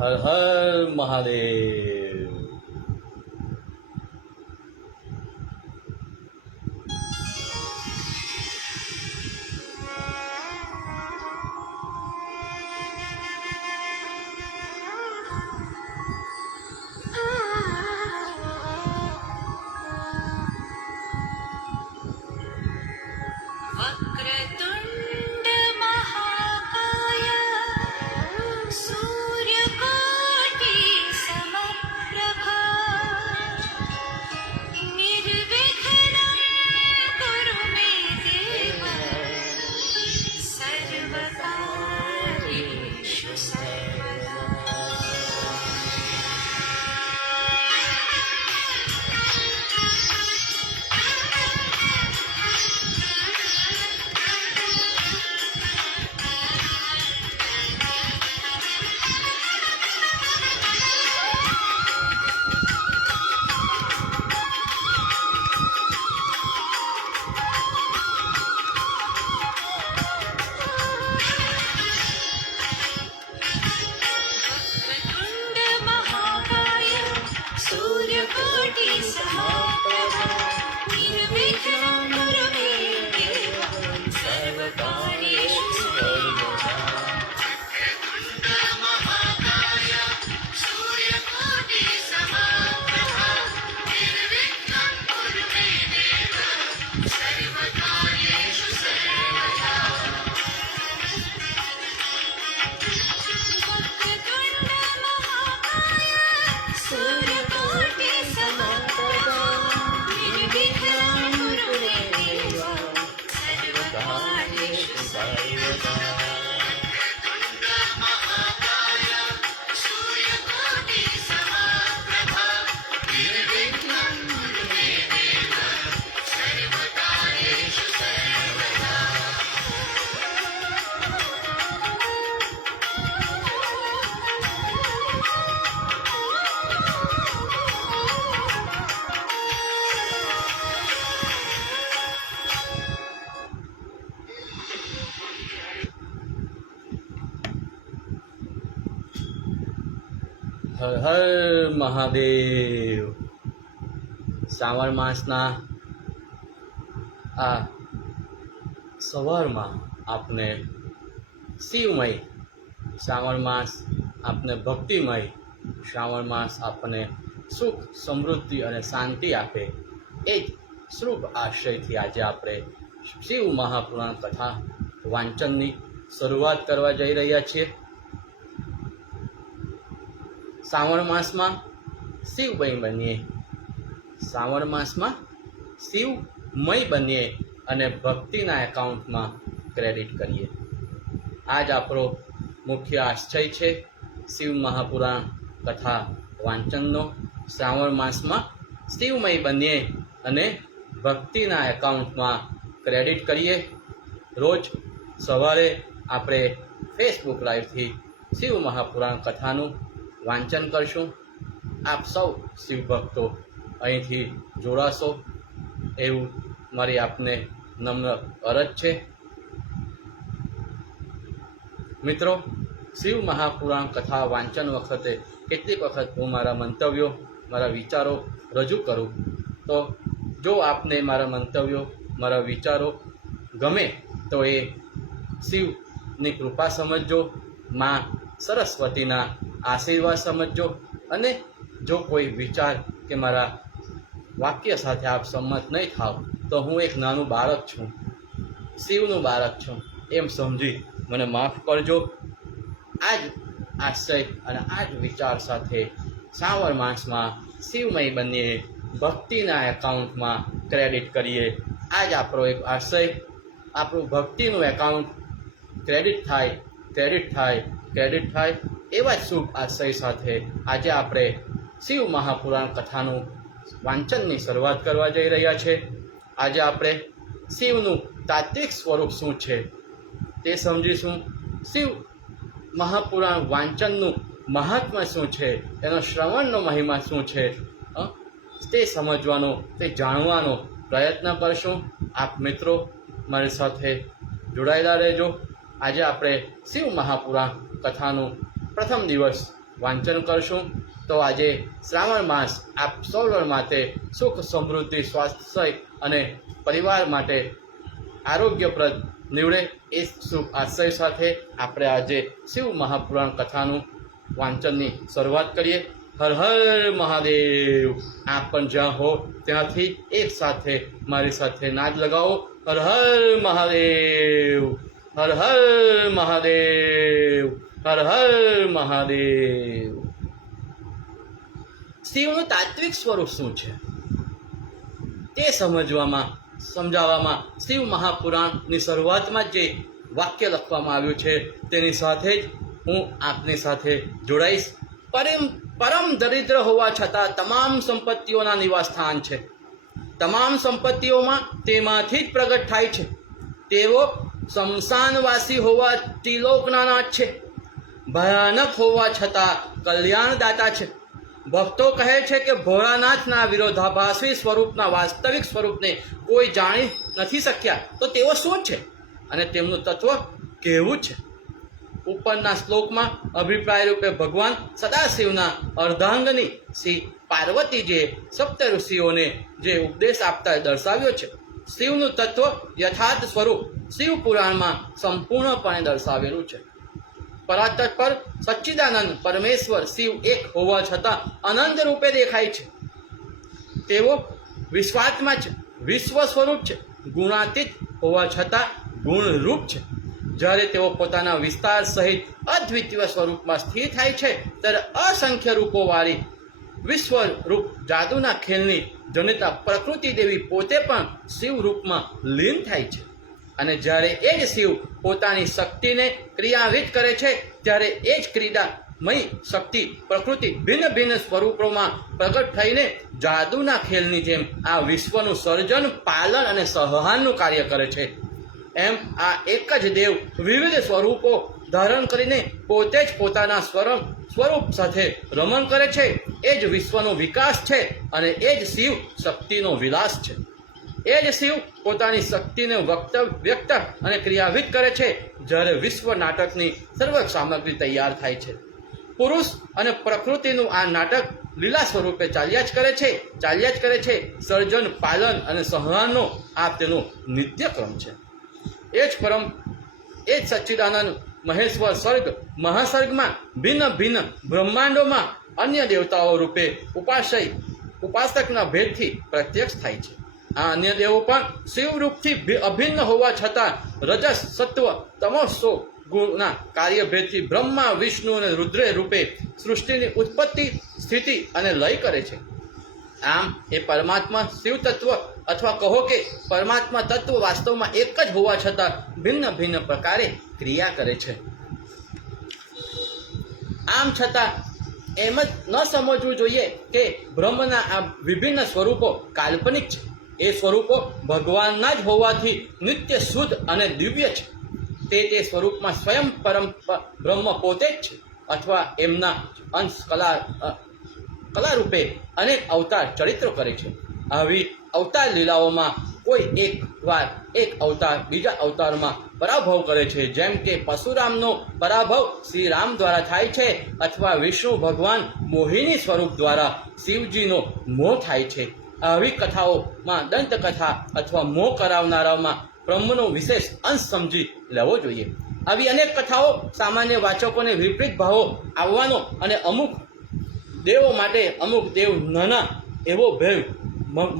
હર હર મહાદેવ। वक्रतुण्ड महाकाय सूर्यकोटि समप्रभा निर्विघ्नं कुरु मे देव सर्वकार्येषु सर्वदा। वक्रतुण्ड महाकाय सूर्यकोटि समप्रभा निर्विघ्नं कुरु मे देव सर्वकार्येषु सर्वदा। महाकाय सूर्यकोटि समप्रभा निर्विघ्नं कुरु मे देव सर्वकार्येषु सर्वदा। वक्रतुण्ड महाकाय सूर्यकोटि समप्रभा निर्विघ्नं कुरु मे देव सर्वकार्येषु सर्वदा। महाकाय सूर्यकोटि समप्रभा निर्विघ्नं कुरु मे देव सर्वकार्येषु सर्वदा। હર હર મહાદેવ। શ્રાવણ માસના આ સવારમાં આપને શિવમય, શ્રાવણ માસ આપને ભક્તિમય, શ્રાવણ માસ આપને સુખ, સમૃદ્ધિ અને શાંતિ આપે, એ જ શુભ આશયથી આજે આપણે શિવ મહાપુરાણ કથા વાંચનની શરૂઆત કરવા જઈ રહ્યા છીએ। શ્રાવણ માસમાં શિવમય બનીએ, શ્રાવણ માસમાં શિવમય બનીએ અને ભક્તિના એકાઉન્ટમાં ક્રેડિટ કરીએ। આજ આપણો મુખ્ય આશ્ચય છે શિવ મહાપુરાણ કથા વાંચનનો। શ્રાવણ માસમાં શિવમય બનીએ અને ભક્તિના એકાઉન્ટમાં ક્રેડિટ કરીએ। રોજ સવારે આપણે ફેસબુક લાઈવથી શિવ મહાપુરાણ કથાનું વાંચન કરશું। આપ સૌ શિવ ભક્તો અહીંથી જોડાશો એવું મારી આપને નમ્ર અરજ છે। મિત્રો, શિવ મહાપુરાણ કથા વાંચન વખતે કેટલીક વખત હું મારા મંતવ્યો, મારા વિચારો રજૂ કરું, તો જો આપને મારા મંતવ્યો, મારા વિચારો ગમે તો એ શિવની કૃપા સમજજો, માં સરસ્વતીના આશીર્વાદ સમજજો। અને જો કોઈ વિચાર કે મારા વાક્ય સાથે આપ સંમત નહીં થાવ તો હું એક નાનું બાળક છું, શિવનું બાળક છું એમ સમજી મને માફ કરજો। આ જ આશય અને આ જ વિચાર સાથે શ્રાવણ માસમાં શિવમય બનીએ, ભક્તિના એકાઉન્ટમાં ક્રેડિટ કરીએ। આ જ આપણો એક આશય, આપણું ભક્તિનું એકાઉન્ટ ક્રેડિટ થાય, ક્રેડિટ થાય, ક્રેડિટ થાય, એવા જ શુભ આશય સાથે આજે આપણે શિવ મહાપુરાણ કથાનું વાંચનની શરૂઆત કરવા જઈ રહ્યા છે। આજે આપણે શિવનું તાત્વિક સ્વરૂપ શું છે તે સમજીશું, શિવ મહાપુરાણ વાંચનનું મહાત્મ્ય શું છે, એનો શ્રવણનો મહિમા શું છે તે સમજવાનો, તે જાણવાનો પ્રયત્ન કરશું। આપ મિત્રો મારી સાથે જોડાયેલા રહેજો। આજે આપણે શિવ મહાપુરાણ કથાનું પ્રથમ દિવસ વાંચન કરશું તો આજે શ્રાવણ માસ આપ સૌ માટે સુખ સમૃદ્ધિ સ્વાસ્થ્ય અને પરિવાર માટે આરોગ્યપ્રદ નીવડે એ શુભ આશય સાથે આપણે આજે શિવ મહાપુરાણ કથાનું વાંચનની શરૂઆત કરીએ. હર હર મહાદેવ. આપ પણ જ્યાં હો ત્યાંથી એક સાથે મારી સાથે નાદ લગાવો. હર હર મહાદેવ, હર હર મહાદેવ, હર હર મહાદેવ. શિવનું તાત્વિક સ્વરૂપ શું છે તે સમજાવવામાં શિવ મહાપુરાણની શરૂઆતમાં જે વાક્ય લખવામાં આવ્યું છે તેની સાથે જ હું આપની સાથે જોડાઈશ. પરમ દરિદ્ર હોવા છતાં તમામ સંપત્તિઓના નિવાસ સ્થાન છે. તમામ સંપત્તિઓમાં તેમાંથી જ પ્રગટ થાય છે. તેઓ શમશાનવાસી હોવા ત્રિલોકનાથ છે. ભયાનક હોવા છતાં કલ્યાણદાતા છે. ભક્તો કહે છે કે ભોળાનાથના વિરોધાભાસી સ્વરૂપના વાસ્તવિક સ્વરૂપને કોઈ જાણી નથી શક્યા. તો તેઓ શું છે અને તેમનું તત્વ કેવું છે? ઉપરના શ્લોકમાં અભિપ્રાય રૂપે ભગવાન સદાશિવના અર્ધાંગની શ્રી પાર્વતીજીએ સપ્ત ઋષિઓને જે ઉપદેશ આપતા દર્શાવ્યો છે. શિવનું તત્વ યથાર્થ સ્વરૂપ શિવ પુરાણમાં સંપૂર્ણપણે દર્શાવેલું છે. પરાતપ પર સચ્ચિદાનંદ પરમેશ્વર શિવ એક હોવા છતાં અનંત રૂપે દેખાય છે. તેઓ વિશ્વાત્મા છે, વિશ્વ સ્વરૂપ છે, ગુણાતીત હોવા છતાં ગુણરૂપ છે. જ્યારે તેઓ પોતાના વિસ્તાર સહિત અદ્વિતીય સ્વરૂપમાં સ્થિર થાય છે ત્યારે અસંખ્ય રૂપોવાળી વિશ્વરૂપ જાદુના ખેલની જનિતા પ્રકૃતિ દેવી પોતે પણ શિવ રૂપમાં લીન થાય છે. અને જ્યારે એ જ શિવ પોતાની શક્તિને ક્રિયાન્વિત કરે છે ત્યારે એ જ ક્રીડામય શક્તિ પ્રકૃતિ ભિન્ન ભિન્ન સ્વરૂપોમાં પ્રગટ થઈને જાદુના ખેલની જેમ આ વિશ્વનું સર્જન, પાલન અને સંહારનું કાર્ય કરે છે. એમ આ એક જ દેવ વિવિધ સ્વરૂપો ધારણ કરીને પોતે જ પોતાના સ્વરૂપ સાથે રમણ કરે છે. એ જ વિશ્વનો વિકાસ છે અને એ જ શિવ શક્તિનો વિલાસ છે. એ જ શિવ પોતાની શક્તિને વ્યક્ત અને ક્રિયાન્વિત કરે છે જ્યારે વિશ્વ નાટકની સર્વ સામગ્રી તૈયાર થાય છે. પુરુષ અને પ્રકૃતિનું આ નાટક લીલા સ્વરૂપે ચાલ્યા જ કરે છે. સર્જન, પાલન અને સંહારનો આ તેનો નિત્યક્રમ છે. એ જ સચ્ચિદાનંદ મહેશ્વર સર્ગ મહાસર્ગમાં ભિન્ન ભિન્ન બ્રહ્માંડોમાં અન્ય દેવતાઓ રૂપે ઉપાસકના ભેદથી પ્રત્યક્ષ થાય છે. આ અન્ય દેવો પણ શિવરૂપથી અભિન્ન હોવા છતાં રજસ, સત્વ, તમસો ગુણના કાર્યભેદથી બ્રહ્મા, વિષ્ણુ અને રુદ્ર રૂપે સૃષ્ટિની ઉત્પત્તિ, સ્થિતિ અને લય કરે છે. આમ એ પરમાત્મા શિવ તત્વ અથવા કહો કે પરમાત્મા તત્વ વાસ્તવમાં એક જ હોવા છતાં ભિન્ન ભિન્ન પ્રકારે ક્રિયા કરે છે. આમ છતાં એમ જ ન સમજવું જોઈએ કે બ્રહ્મના આ વિભિન્ન સ્વરૂપો કાલ્પનિક છે. એ સ્વરૂપો ભગવાનના જ હોવાથી નિત્ય શુદ્ધ અને દિવ્ય છે. તે સ્વરૂપમાં સ્વયં બ્રહ્મ પોતે જ છે અથવા એમના અંશ કલા રૂપે અનેક અવતાર ચરિત્રો કરે છે. આવી અવતાર લીલાઓમાં કોઈ એક અવતાર બીજા અવતારમાં પરાભવ કરે છે. જેમ કે પરશુરામનો પરાભવ શ્રી રામ દ્વારા થાય છે અથવા વિષ્ણુ ભગવાન મોહિની સ્વરૂપ દ્વારા શિવજીનો મોહ થાય છે. આવી કથાઓમાં દંતકથા અથવા મોહ કરાવનારાઓમાં બ્રહ્મનો વિશેષ અંશ સમજી લેવો જોઈએ. આવી અનેક કથાઓ સામાન્ય વાચકોને વિપરીત ભાવો આવવાનો અને અમુક દેવો માટે અમુક દેવ નાના એવો ભેદ,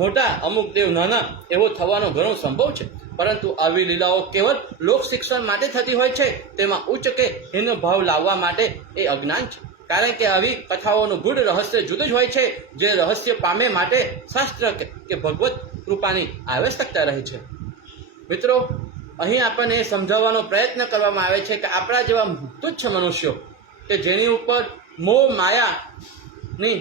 મોટા અમુક દેવ નાના એવો થવાનો ઘણો સંભવ છે. પરંતુ આવી લીલાઓ કેવળ લોક શિક્ષણ માટે થતી હોય છે. તેમાં ઉચ્ચ કે હીન ભાવ લાવવા માટે એ અજ્ઞાન છે. કારણ કે આવી કથાઓનું ગૂઢ રહસ્ય જુદું જ હોય છે. જે રહસ્ય પામે માટે શાસ્ત્ર કે ભગવત કૃપાની આવશ્યકતા રહે છે. મિત્રો, અહીં આપણને એ સમજાવવાનો પ્રયત્ન કરવામાં આવે છે કે આપણા જેવા તુચ્છ મનુષ્યો કે જેની ઉપર મોહ માયાની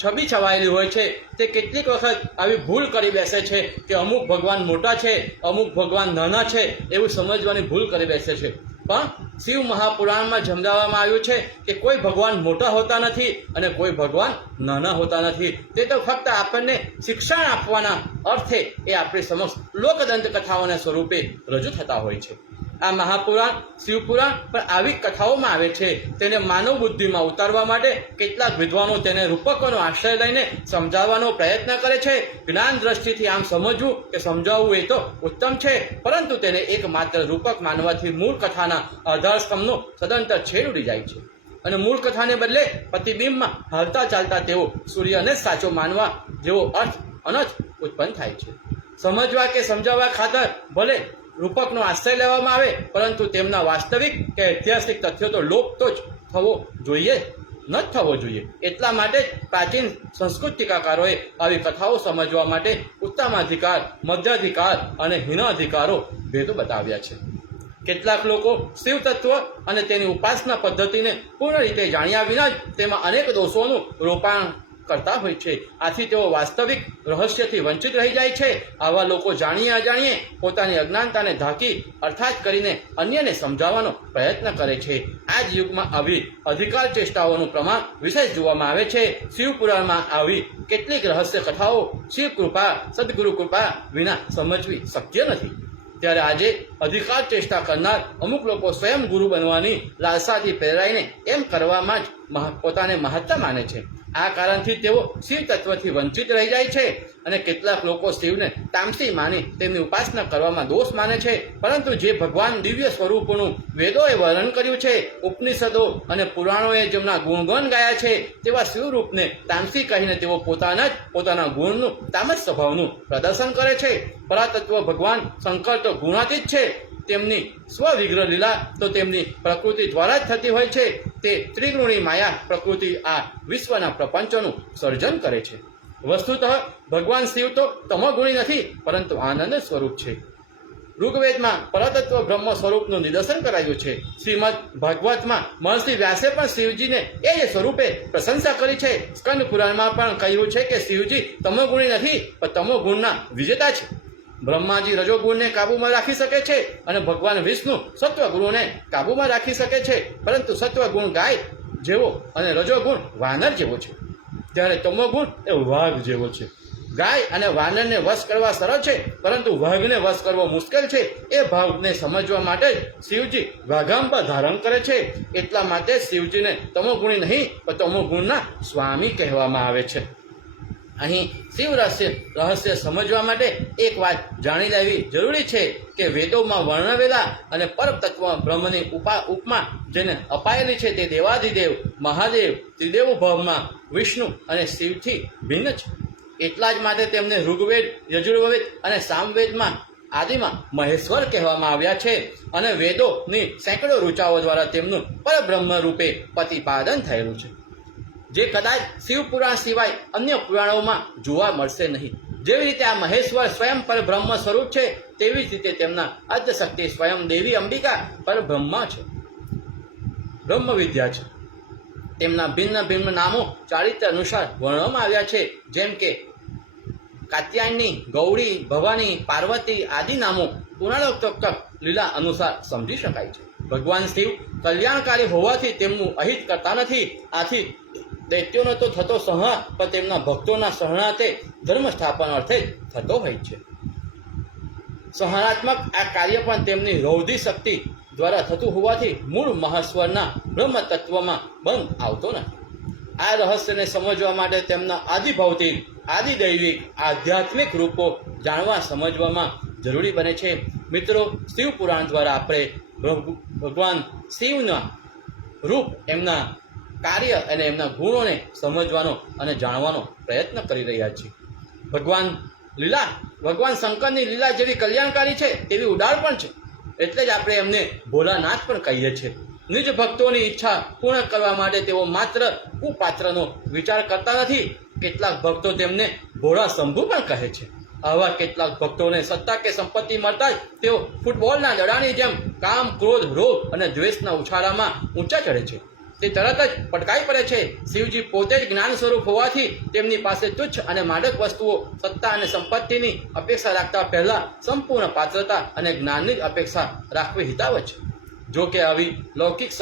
છબી છવાયેલી હોય છે તે કેટલીક વખત આવી ભૂલ કરી બેસે છે કે અમુક ભગવાન મોટા છે, અમુક ભગવાન નાના છે એવું સમજવાની ભૂલ કરી બેસે છે. પણ શિવ મહાપુરાણમાં સમજાવવામાં આવ્યું છે કે કોઈ ભગવાન મોટા હોતા નથી અને કોઈ ભગવાન નાના હોતા નથી. તે તો ફક્ત આપણને શિક્ષણ આપવાના અર્થે એ આપણી સમક્ષ લોકદંત કથાઓના સ્વરૂપે રજૂ થતા હોય છે. આ મહાપુરાણ શિવપુરાણ પણ આવી કથાઓમાં આવે છે. તેને માનવ બુદ્ધિમાં ઉતારવા માટે કેટલાક વિદ્વાનો તેને રૂપકોનો આશ્રય લઈને સમજાવવાનો પ્રયત્ન કરે છે. જ્ઞાન દ્રષ્ટિથી આમ સમજવું કે સમજાવવું એ તો ઉત્તમ છે, પરંતુ તેને એકમાત્ર રૂપક માનવાથી મૂળ કથાના આધારસ્તંભનો સદંતર છેડ ઉડી જાય છે અને મૂળ કથાને બદલે પ્રતિબિંબમાં હાલતા ચાલતા તેઓ સૂર્યને જ સાચો માનવા જેવો અર્થ અનર્થ ઉત્પન્ન થાય છે. સમજવા કે સમજાવવા ખાતર ભલે રૂપકનો આશ્રય લેવામાં આવે, પરંતુ તેમના વાસ્તવિક કે ઐતિહાસિક તથ્યો તો લોપ તો જ થવો જોઈએ ન જ થવો જોઈએ. એટલા માટે જ પ્રાચીન સંસ્કૃત ટીકાકારોએ આવી કથાઓ સમજવા માટે ઉત્તમાધિકાર, મધ્યાધિકાર અને હીનાધિકારો ભેદો બતાવ્યા છે. કેટલાક લોકો શિવ તત્વ અને તેની ઉપાસના પદ્ધતિને પૂર્ણ રીતે જાણ્યા વિના જ તેમાં અનેક દોષોનું રોપાણ કરતા હોય છે. આથી તેઓ વાસ્તવિક રહસ્યથી વંચિત રહી જાય છે. આવા લોકો જાણીએ અજાણીએ પોતાની અજ્ઞાનતાને ઢાંકી અર્થાત કરીને અન્યને સમજાવવાનો પ્રયત્ન કરે છે. આ જ યુગમાં આવી અધિકાર ચેષ્ટાઓનું પ્રમાણ વિશેષ જોવામાં આવે છે. શિવપુરાણમાં આવી કેટલીક રહસ્ય કથાઓ શિવ કૃપા, સદગુરુ કૃપા વિના સમજવી શક્ય નથી. ત્યારે આજે અધિકાર ચેષ્ટા કરનાર અમુક લોકો સ્વયં ગુરુ બનવાની લાલસાથી પ્રેરાઈને એમ કરવામાં જ પોતાને મહત્તા માને છે. આ કારણથી તેઓ શિવ તત્વથી વંચિત રહી જાય છે અને કેટલાક લોકો શિવને તામસી માની તેમની ઉપાસના કરવામાં દોષ માને છે. પરંતુ જે ભગવાન દિવ્ય સ્વરૂપોનું વેદોએ વર્ણન કર્યું છે, ઉપનિષદો અને પુરાણોએ જેમના ગુણગાન ગાયા છે, તેવા શિવરૂપને તામસી કહીને તેઓ પોતાના ગુણનું તામસ સ્વભાવનું પ્રદર્શન કરે છે. પરાતત્વ ભગવાન શંકર તો ગુણાતીત છે. તેમની સ્વવિગ્રહ લીલા તો તેમની પ્રકૃતિ દ્વારા જ થતી હોય છે. તે ત્રિગુણી માયા પ્રકૃતિ આ વિશ્વના પ્રપંચોનું સર્જન કરે છે. વસ્તુતઃ ભગવાન શિવ તો તમોગુણી નથી, પરંતુ આનંદ સ્વરૂપ છે. ઋગ્વેદમાં પરતત્વ બ્રહ્મ સ્વરૂપનું નિદર્શન કરાયું છે. શ્રીમદ ભાગવતમાં મહર્ષિ વ્યાસે પણ શિવજીને એ સ્વરૂપે પ્રશંસા કરી છે. સ્કંદ પુરાણમાં પણ કહ્યું છે કે શિવજી તમોગુણી નથી, પણ તમોગુણના વિજેતા છે. બ્રહ્માજી રજોગુણને કાબૂમાં રાખી શકે છે અને ભગવાન વિષ્ણુ સત્વગુણને કાબૂમાં રાખી શકે છે, પરંતુ સત્વગુણ ગાય જેવો અને રજોગુણ વાનર જેવો છે, જ્યારે તમોગુણ એ વાઘ જેવો છે. ગાય અને વાનરને વશ કરવા સરળ છે, પરંતુ વાઘને વશ કરવો મુશ્કેલ છે. એ ભાવને સમજવા માટે જ શિવજી વાઘાંબર ધારણ કરે છે. એટલા માટે શિવજીને તમોગુણી નહીં, પણ તમોગુણના સ્વામી કહેવામાં આવે છે. અહીં શિવ રહસ્ય સમજવા માટે એક વાત જાણી લેવી જરૂરી છે કે વેદોમાં વર્ણવેલા અને પરતત્વ બ્રહ્મની ઉપમા જેને અપાયેલી છે તે દેવાધિદેવ મહાદેવ ત્રિદેવ ભાવમાં વિષ્ણુ અને શિવથી ભિન્ન છે. એટલા જ માટે તેમને ઋગ્વેદ, યજુર્વેદ અને સામવેદમાં આદિમાં મહેશ્વર કહેવામાં આવ્યા છે અને વેદોની સેંકડો ઋચાઓ દ્વારા તેમનું પરબ્રહ્મ રૂપે પ્રતિપાદન થયેલું છે, જે કદાચ શિવપુરાણ સિવાય અન્ય પુરાણોમાં જોવા મળશે નહીં. જેવી રીતે આ મહેશ્વર સ્વયં પરબ્રહ્મ સ્વરૂપ છે, તેવી જ રીતે તેમના અર્ધશક્તિ સ્વયં દેવી અંબિકા પરબ્રહ્મા છે, બ્રહ્મ વિદ્યા છે. તેમના ભિન્ન ભિન્ન નામો ચારિત્ર અનુસાર વર્ણવવામાં આવ્યા છે, જેમ કે કાત્યાયની, ગૌરી, ભવાની, પાર્વતી આદિ નામો પુરાણોક્ત લીલા અનુસાર સમજી શકાય છે. ભગવાન શિવ કલ્યાણકારી હોવાથી તેમનું અહિત કરતા નથી. આથી દૈત્યોનો તો થતો સંહાર પણ તેમના ભક્તોના શરણાર્થે ધર્મ સ્થાપન અર્થે થતો હોય છે. સંહારાત્મક આ કાર્ય પણ તેમની રૌદ્રી શક્તિ દ્વારા થતું હોવાથી મૂળ મહેશ્વરના બ્રહ્મ તત્વમાં બંધ આવતો નથી. આ રહસ્યને સમજવા માટે તેમના આદિભૌતિક, આદિદૈવિક, આધ્યાત્મિક રૂપો જાણવા સમજવામાં જરૂરી બને છે. મિત્રો, શિવ પુરાણ દ્વારા આપણે ભગવાન શિવના રૂપ, એમના કાર્ય અને એમના ગુણોને સમજવાનો અને જાણવાનો પ્રયત્ન કરી રહ્યા છીએ. ભગવાન શંકરની લીલા જેવી કલ્યાણકારી છે, તેવી ઉદાર પણ છે. એટલે જ આપણે એમને ભોલાનાથ પણ કહીએ છીએ. નિજ ભક્તોની ઈચ્છા પૂર્ણ કરવા માટે તેઓ માત્ર કુપાત્રનો વિચાર કરતા નથી. કેટલાક ભક્તો તેમને ભોળા શંભુ પણ કહે છે. આવા કેટલાક ભક્તોને સત્તા કે સંપત્તિ મળતા જ તેઓ ફૂટબોલના દડાની જેમ કામ, ક્રોધ, રોગ અને દ્વેષના ઉછાળામાં ઊંચા ચડે છે. તે તરત જ પટકાઈ પડે છે. શિવજી પોતે જ જ્ઞાન સ્વરૂપ હોવાથી તેમની પાસે તુચ્છ અને માદક વસ્તુઓ, સત્તા અને સંપત્તિની અપેક્ષા રાખતા પહેલા સંપૂર્ણ પાત્રતા અને જ્ઞાનની જ અપેક્ષા રાખવી હિતાવ છે. જો કે આવી લૌકિક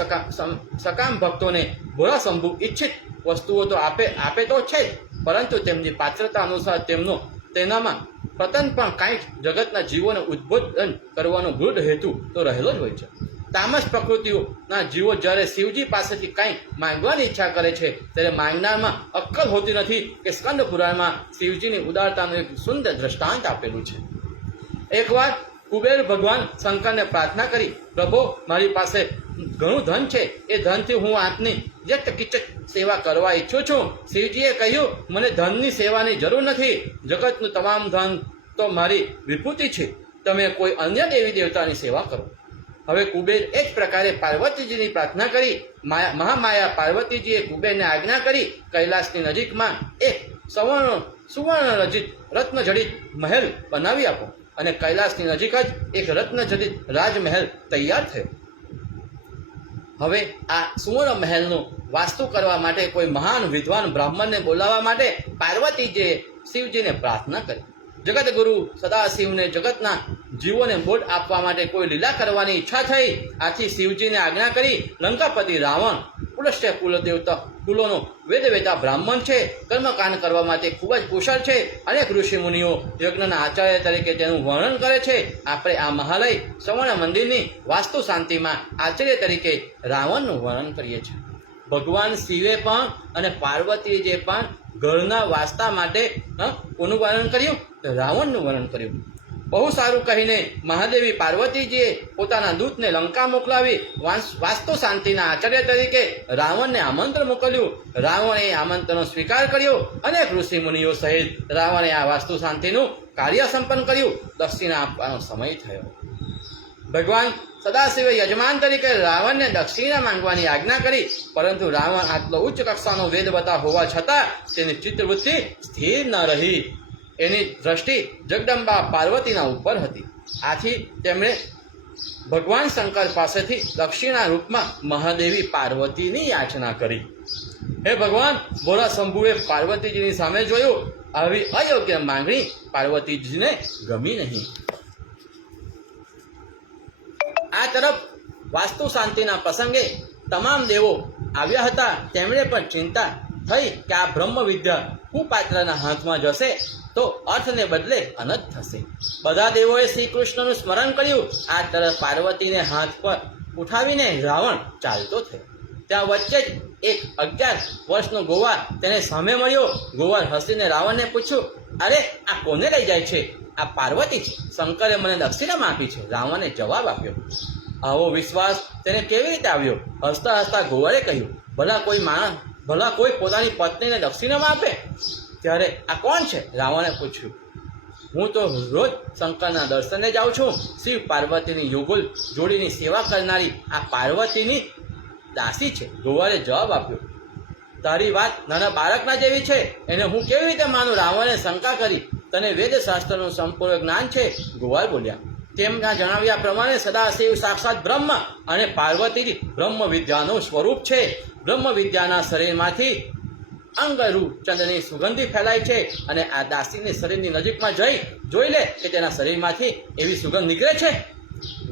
સકામ ભક્તોને ભોળા શંભુ ઈચ્છિત વસ્તુઓ તો આપે તો છે જ, પરંતુ તેમની પાત્રતા અનુસાર તેનામાં પતન પણ કાંઈક જગતના જીવોને ઉદ્બોધન કરવાનો ગૂઢ હેતુ તો રહેલો જ હોય છે. તામસ પ્રકૃતિઓના જીવો જ્યારે શિવજી પાસેથી કંઈ માંગવાની ઈચ્છા કરે છે ત્યારે માંગનારમાં અક્કલ હોતી નથી કે સ્કંદ પુરાણમાં શિવજીની ઉદારતાનું એક સુંદર દ્રષ્ટાંત આપેલું છે. એકવાર કુબેર ભગવાન શંકરને પ્રાર્થના કરી, પ્રભુ મારી પાસે ઘણું ધન છે, એ ધનથી હું આપની યત કિચત સેવા કરવા ઈચ્છું છું. શિવજીએ કહ્યું, મને ધનની સેવાની જરૂર નથી, જગતનું તમામ ધન તો મારી વિભૂતિ છે, તમે કોઈ અન્ય દેવી દેવતાની સેવા કરો. હવે કુબેર એ જ પ્રકારે પાર્વતીજીની પ્રાર્થના કરી. મહામાયા પાર્વતીજીએ કુબેરને આજ્ઞા કરી, કૈલાસની નજીકમાં એક સુવર્ણ રત્નજડિત મહેલ બનાવી આપો. અને કૈલાસની નજીક જ એક રત્નજડિત રાજમહેલ તૈયાર થયો. હવે આ સુવર્ણ મહેલનું વાસ્તુ કરવા માટે કોઈ મહાન વિદ્વાન બ્રાહ્મણને બોલાવવા માટે પાર્વતીજીએ શિવજીને પ્રાર્થના કરી. જગતગુરુ સદાશિવને જગતના જીવોને બોધ આપવા માટે કોઈ લીલા કરવાની ઈચ્છા થઈ. આથી શિવજીને આજ્ઞા કરી, લંકાપતિ રાવણ પુલસ્ત્ય કુલદેવતા કુલોનો વેદવેતા બ્રાહ્મણ છે, કર્મકાંડ કરવા માટે ખૂબ જ કુશળ છે. અનેક ઋષિ મુનિઓ યજ્ઞના આચાર્ય તરીકે તેનું વર્ણન કરે છે. આપણે આ મહાલય સવર્ણ મંદિરની વાસ્તુ શાંતિમાં આચાર્ય તરીકે રાવણનું વર્ણન કરીએ છીએ. ભગવાન શિવે પણ અને પાર્વતીજીએ પણ ઘરના વાસ્તા માટે કોનું વર્ણન કર્યું? રાવણનું વર્ણન કર્યું. બહુ સારું કહીને મહાદેવી પાર્વતીજીએ પોતાના દૂતને લંકા મોકલાવી વાસ્તુ શાંતિના આચાર્ય તરીકે રાવણને આમંત્રણ મોકલ્યું. રાવણે આમંત્રણનો સ્વીકાર કર્યો. અનેક ઋષિ મુનિઓ સહિત રાવણે આ વાસ્તુ શાંતિનું કાર્ય સંપન્ન કર્યું. દક્ષિણા આપવાનો સમય થયો. ભગવાન સદાશિવે યજમાન તરીકે રાવણને દક્ષિણા માંગવાની આજ્ઞા કરી, પરંતુ રાવણ આટલો ઉચ્ચ કક્ષાનો વેદવતા હોવા છતાં તેની ચિત્તવૃત્તિ સ્થિર ન રહી. એની દ્રષ્ટિ જગદંબા પાર્વતીના ઉપર હતી. આથી તેમણે ભગવાન શંકર પાસેથી દક્ષિણા રૂપમાં મહાદેવી પાર્વતીની યાચના કરી. હે ભગવાન, ભોળા શંભુએ પાર્વતીજીની સામે જોયું. આવી અયોગ્ય માંગણી પાર્વતીજીને ગમી નહીં. આ તરફ વાસ્તુ શાંતિના પ્રસંગે તમામ દેવો આવ્યા હતા. તેમણે પણ ચિંતા થઈ કે આ બ્રહ્મ વિદ્યા કુપાત્રના હાથમાં જશે તો અર્થને બદલે અનર્થ થશે. બધા દેવોએ શ્રી કૃષ્ણનું સ્મરણ કર્યું. આ તરફ પાર્વતીને હાથ પર ઉઠાવીને રાવણ ચાલતો થયો. ત્યાં વચ્ચે જ એક 11 વર્ષનો ગોવાર તેને સામે મળ્યો. ગોવાર હસીને રાવણને પૂછ્યું, અરે આ કોને લઈ જાય છે? આ પાર્વતી છે, શંકરે મને દક્ષિણામાં આપી છે. રાવણે જવાબ આપ્યો. આવો વિશ્વાસ તેને કેવી રીતે આવ્યો? હસતા હસતા ગોવારે કહ્યું, ભલા કોઈ પોતાની પત્નીને દક્ષિણામાં આપે? ત્યારે આ કોણ છે? રાવણે પૂછ્યું. હું તો રોજ શંકરના દર્શને જાઉં છું. શિવ પાર્વતીની યુગલ જોડીની સેવા કરનારી આ પાર્વતીની દાસી છે. ગોવારે જવાબ આપ્યો. તારી વાત નાના બાળકના જેવી છે, એને હું કેવી રીતે માનું? રાવણે શંકા કરી. તને વેદશાસ્ત્રનું સંપૂર્ણ જ્ઞાન છે? ગોવાળ બોલ્યા. તેમના જણાવ્યા પ્રમાણે સદાશિવ સાક્ષાત બ્રહ્મ અને પાર્વતીજી બ્રહ્મ વિદ્યાનું સ્વરૂપ છે. બ્રહ્મ વિદ્યાના શરીરમાંથી અંગરૂ ચંદ્રની સુગંધી ફેલાય છે અને આ દાસીની શરીરની નજીકમાં જોઈ લે કે તેના શરીરમાંથી એવી સુગંધ નીકળે છે.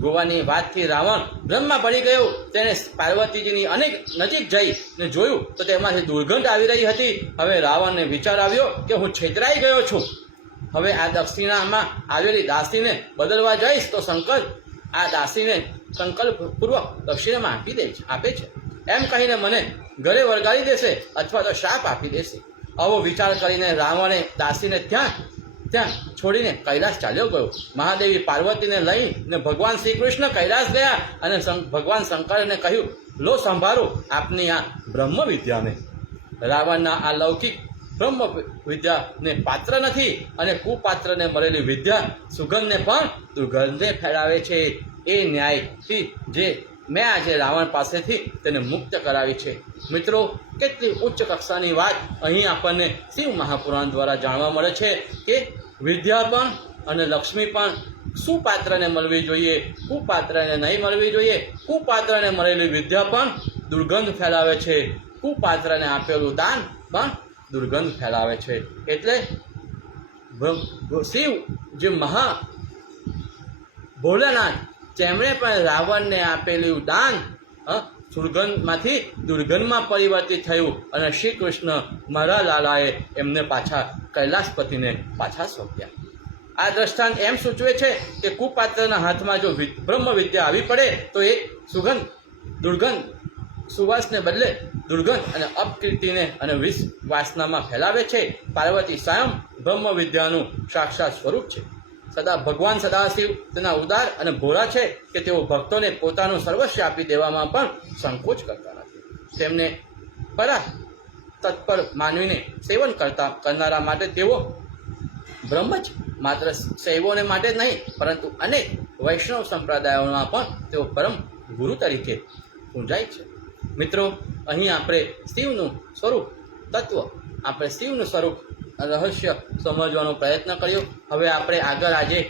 ગોવાની વાતથી રાવણ બ્રહ્મમાં પડી ગયો. તેણે પાર્વતીજીની અનેક નજીક જઈને જોયું તો તેમાંથી દુર્ગંધ આવી રહી હતી. હવે રાવણને વિચાર આવ્યો કે હું છેતરાઈ ગયો છું. હવે આ દક્ષિણામાં આવેલી દાસીને બદલવા જઈશ તો શંકર આ દાસીને સંકલ્પપૂર્વક દક્ષિણામાં આપે છે એમ કહીને મને ઘરે વળગાડી દેશે અથવા તો શાપ આપી દેશે. આવો વિચાર કરીને રાવણે દાસીને ત્યાં છોડીને કૈલાસ ચાલ્યો ગયો. મહાદેવી પાર્વતીને લઈને ભગવાન શ્રી કૃષ્ણ કૈલાસ ગયા અને ભગવાન શંકરને કહ્યું, લો સંભાળો આપની આ બ્રહ્મ વિદ્યાને. રાવણના આ લૌકિક બ્રહ્મ વિદ્યાને પાત્ર નથી અને કુપાત્રને મળેલી વિદ્યા સુગંધને પણ દુર્ગંધે ફેલાવે છે. એ ન્યાયથી જે મેં આજે રાવણ પાસેથી તેને મુક્ત કરાવી છે. મિત્રો, કેટલી ઉચ્ચ કક્ષાની વાત અહીં આપણને શિવ મહાપુરાણ દ્વારા જાણવા મળે છે કે વિદ્યા પણ અને લક્ષ્મી પણ સુપાત્રને મળવી જોઈએ, કુપાત્રને નહીં મળવી જોઈએ. કુપાત્રને મળેલી વિદ્યા પણ દુર્ગંધ ફેલાવે છે. કુપાત્રને આપેલું દાન પણ દુર્ગંધ ફેલાવે છે. એટલે શિવ જે મહા ભોલેનાથ તેમણે પણ રાવણને આપેલું દાન સુગંધમાંથી દુર્ગંધમાં પરિવર્તિત થયું અને શ્રી કૃષ્ણ મારા લાલાએ એમને પાછા કૈલાસપતિને પાછા સોંપ્યા. આ દ્રષ્ટાંત એમ સૂચવે છે કે કુપાત્રના હાથમાં જો બ્રહ્મ વિદ્યા આવી પડે તો એ દુર્ગંધ સુવાસને બદલે દુર્ગંધ અને અપકીર્તિને અને વિષ વાસનામાં ફેલાવે છે. પાર્વતી સ્વયં બ્રહ્મ વિદ્યાનું સાક્ષાત સ્વરૂપ છે. ભગવાન સદાશિવ તેના ઉદાર અને ભોળા છે કે તેઓ ભક્તોને પોતાનું સર્વસ્વ આપી દેવામાં પણ સંકોચ કરતા નથી. તેમને પરા તત્પર માનવીને સેવન કરનારા માટે તેઓ બ્રહ્મ જ માત્ર શૈવોને માટે જ નહીં પરંતુ અનેક વૈષ્ણવ સંપ્રદાયોમાં પણ તેઓ પરમ ગુરુ તરીકે પૂજાય છે. મિત્રો, અહીં આપણે શિવનું સ્વરૂપ શિવનું સ્વરૂપ રહસ્ય સમજવાનો પ્રયત્ન કર્યો. હવે આપણે આગળ આજે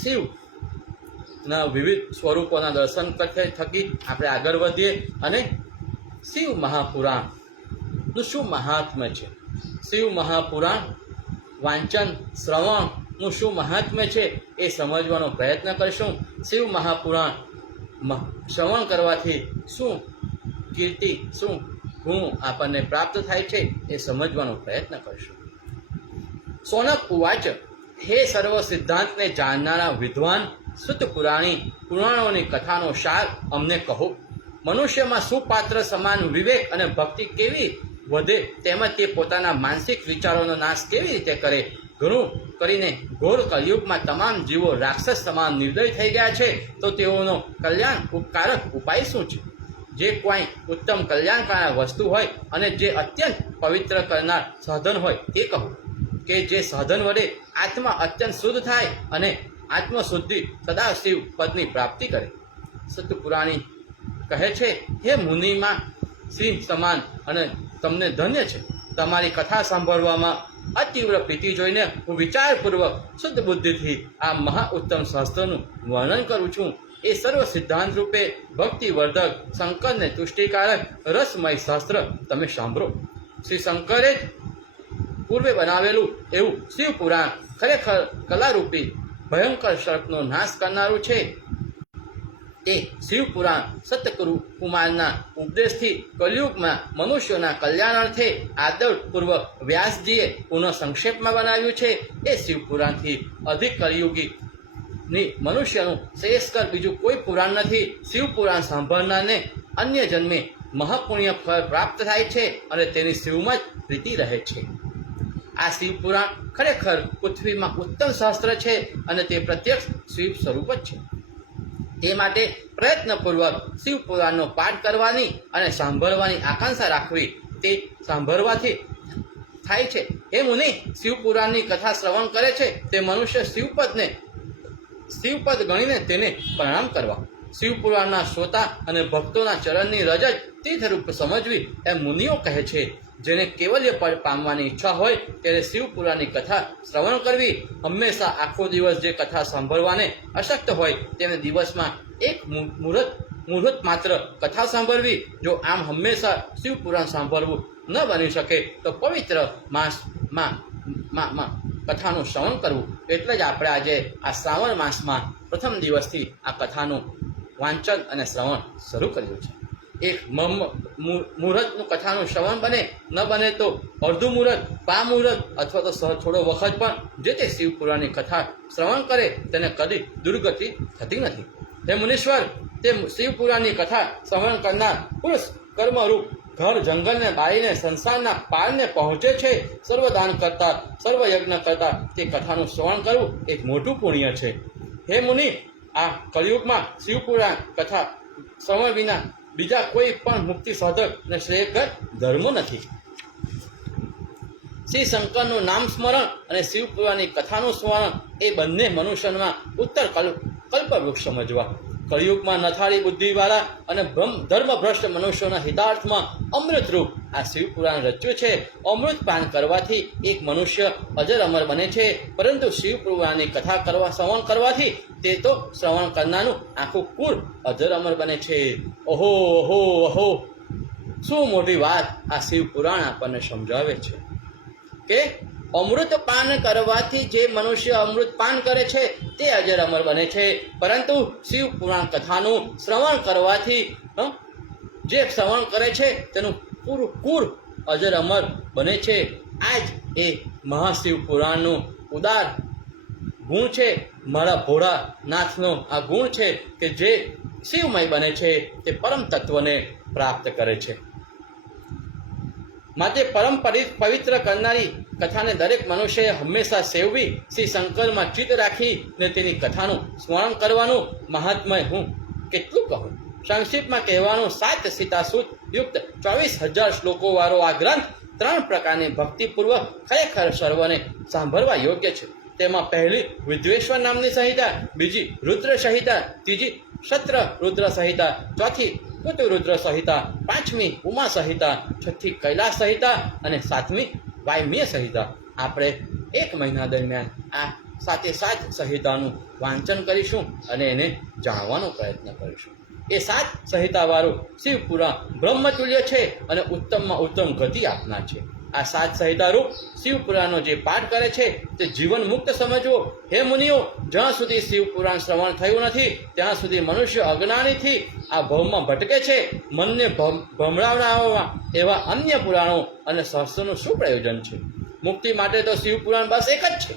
શિવના વિવિધ સ્વરૂપોના દર્શન થકી આપણે આગળ વધીએ અને શિવ મહાપુરાણનું શું મહાત્મ્ય છે, શિવ મહાપુરાણ વાંચન શ્રવણનું શું મહાત્મ્ય છે એ સમજવાનો પ્રયત્ન કરીશું. શિવ મહાપુરાણ શ્રવણ કરવાથી શું કીર્તિ, શું ગુણ આપણને પ્રાપ્ત થાય છે એ સમજવાનો પ્રયત્ન કરીશું. સોનક ઉવાચ, હે સર્વ સિદ્ધાંતને જાણનારા વિદ્વાન શુદ્ધ પુરાણોની કથાનો સાર અમને કહો. મનુષ્યમાં સુપાત્ર સમાન વિવેક અને ભક્તિ કેવી વધે, તેમજ તે પોતાના માનસિક વિચારોનો નાશ કેવી રીતે કરે. ઘણું કરીને ઘોર કલયુગમાં તમામ જીવો રાક્ષસ સમાન નિર્દય થઈ ગયા છે, તો તેઓનો કલ્યાણ ઉપકારક ઉપાય શું છે? જે કોઈ ઉત્તમ કલ્યાણકારક વસ્તુ હોય અને જે અત્યંત પવિત્ર કરનાર સાધન હોય તે કહો, કે જે સાધન વડે આત્મા અત્યંત શુદ્ધ થાય અને આત્મશુદ્ધિ સદાશિવ પદની પ્રાપ્તિ કરે. સતપુરાણી કહે છે, હે મુનિમાં સિંહ સમાન અને તમને ધન્ય છે. તમારી કથા સાંભળવામાં અતીવ્ર પ્રીતિ જોઈને હું વિચારપૂર્વક શુદ્ધ બુદ્ધિથી આ મહા ઉત્તમ શાસ્ત્રનું વર્ણન કરું છું. એ સર્વ સિદ્ધાંત રૂપે ભક્તિવર્ધક, શંકરને તુષ્ટિકારક રસમય શાસ્ત્ર તમે સાંભળો. શ્રી શંકરે જ પૂર્વે બનાવેલું એવું શિવ પુરાણ ખરેખર કલારૂપી ભયંકર સર્પનો નાશ કરનારું છે. એ શિવ પુરાણ સત્યકુમારના ઉપદેશથી કલયુગમાં મનુષ્યોના કલ્યાણ અર્થે આદરપૂર્વક વ્યાસજીએ પુનઃ સંક્ષેપમાં બનાવ્યું છે. એ શિવ પુરાણથી અધિક કલયુગીની મનુષ્યનું શ્રેષ્ઠકર બીજું કોઈ પુરાણ નથી. શિવ પુરાણ સાંભળનારને અન્ય જન્મે મહાપુણ્ય ફળ પ્રાપ્ત થાય છે અને તેની શિવમાં જ પ્રીતિ રહે છે. આ શિવ પુરાણ ખરેખર પૃથ્વીમાં ઉત્તમ શાસ્ત્ર છે અને તે પ્રત્યક્ષ શિવ સ્વરૂપ જ છે. તે માટે પ્રયત્નપૂર્વક શિવ પુરાણનો પાઠ કરવાની અને સાંભળવાની આકાંક્ષા રાખવી. તે સાંભળવાથી થાય છે. હે મુનિ, શિવ પુરાણની કથા શ્રવણ કરે છે તે મનુષ્ય શિવપદ ગણીને તેને પ્રણામ કરવા. શિવ પુરાણના શ્રોતા અને ભક્તોના ચરણની રજ તીર્થરૂપ સમજવી એમ મુનિઓ કહે છે. જેને કેવલ્ય પદ પામવાની ઈચ્છા હોય ત્યારે શિવ પુરાણની કથા શ્રવણ કરવી. હંમેશા આખો દિવસ જે કથા સાંભળવાને અશક્ત હોય તેને દિવસમાં એક મુહૂર્ત માત્ર કથા સાંભળવી. જો આમ હંમેશા શિવ પુરાણ સાંભળવું ન બની શકે તો પવિત્ર માસમાં કથાનું શ્રવણ કરવું. એટલે જ આપણે આજે આ શ્રાવણ માસમાં પ્રથમ દિવસથી આ કથાનું વાંચન અને શ્રવણ શરૂ કર્યું છે. એક મુહૂર્તનું કથાનું શ્રવણ બને ન બને તો અડધું મુહૂર્ત, મુહૂર્ત અથવા તો થોડો વખત પણ જે તે શિવ પુરાણની કથા શ્રવણ કરે તેને કદી દુર્ગતિ થતી નથી. હે મુનીશ્વર, તે શિવ પુરાણની કથા શ્રવણ કરનાર પુરુષ કર્મરૂપ ઘર જંગલને બાળીને સંસારના પારને પહોંચે છે. સર્વદાન કરતા, સર્વયજ્ઞ કરતા તે કથાનું શ્રવણ કરવું એક મોટું પુણ્ય છે. હે મુનિ, આ કળિયુગમાં શિવ પુરાણ કથા શ્રવણ વિના બીજા કોઈ પણ મુક્તિ સાધક અને શ્રેયકર ધર્મો નથી. શ્રી શંકરનું નામ સ્મરણ અને શિવ પુરાણની કથાનું સ્મરણ એ બંને મનુષ્યમાં ઉત્તર કલ્પવૃક્ષ સમજવા. કળિયુગમાં નથાળી બુદ્ધિવાળા અને ધર્મભ્રષ્ટ મનુષ્યોના હિતાર્થમાં અમૃતરૂપ આ શિવ પુરાણ રચ્યું છે. અમૃત પાન કરવાથી એક મનુષ્ય અજર અમર બને છે, પરંતુ શિવ પુરાણની કથા શ્રવણ કરવાથી તે તો શ્રવણ કરનારનું આખું કુળ અજર અમર બને છે. ઓહો ઓહો ઓહો, શું મોટી વાત આ શિવ પુરાણ આપણને સમજાવે છે કે અમૃત પાન કરવાથી જે મનુષ્ય અમૃત પાન કરે છે તે અજર અમર બને છે, પરંતુ શિવ પુરાણ કથાનું શ્રવણ કરવાથી જે શ્રવણ કરે છે તેનું પૂરું કુળ અજર અમર બને છે. આ જ એ મહાશિવ પુરાણનું ઉદાર ગુણ છે. મારા ભોળાનાથનો આ ગુણ છે કે જે શિવમય બને છે તે પરમ તત્વને પ્રાપ્ત કરે છે. માટે પરમ પવિત્ર કરનારી કથાને દરેક મનુષ્યએ હંમેશા સેવવી, શ્રી શંકરમાં ચિત્ત રાખીને તેની કથાનું સ્મરણ કરવાનું મહાત્મય હું કેટલું કહું. સંક્ષિપ્તમાં કહેવાનું 7 સીતાસૂત યુક્ત 24,000 શ્લોકો વાળો આ ગ્રંથ 3 પ્રકારની ભક્તિપૂર્વક ખરેખર સર્વને સાંભળવા યોગ્ય છે. તેમાં પહેલી વિદ્વેશ્વર નામની સંહિતા, બીજી રુદ્ર સંહિતા, ત્રીજી ક્ષત્ર રુદ્ર સંહિતા, ચોથી ઋતુરુદ્ર સંહિતા, પાંચમી ઉમા સંહિતા, છઠ્ઠી કૈલાસ સંહિતા અને સાતમી વાયમ્ય સંહિતા. આપણે 1 મહિના દરમિયાન આ 7 સંહિતાનું વાંચન કરીશું અને એને જાણવાનો પ્રયત્ન કરીશું. એ 7 સંહિતાવાળું શિવપુરાણ બ્રહ્મતુલ્ય છે અને ઉત્તમમાં ઉત્તમ ગતિ આપનાર છે. આ 7 સંહિતારૂપ શિવપુરાણનો જે પાઠ કરે છે તે જીવન મુક્ત સમજવો. હે મુનિઓ, જ્યાં સુધી શિવપુરાણ શ્રવણ થયું નથી ત્યાં સુધી મનુષ્ય અજ્ઞાનીથી આ ભવમાં ભટકે છે. મનને ભમરાવનારા એવા અન્ય પુરાણો અને શાસ્ત્રોનું શું પ્રયોજન છે? મુક્તિ માટે તો શિવપુરાણ બસ એક જ છે.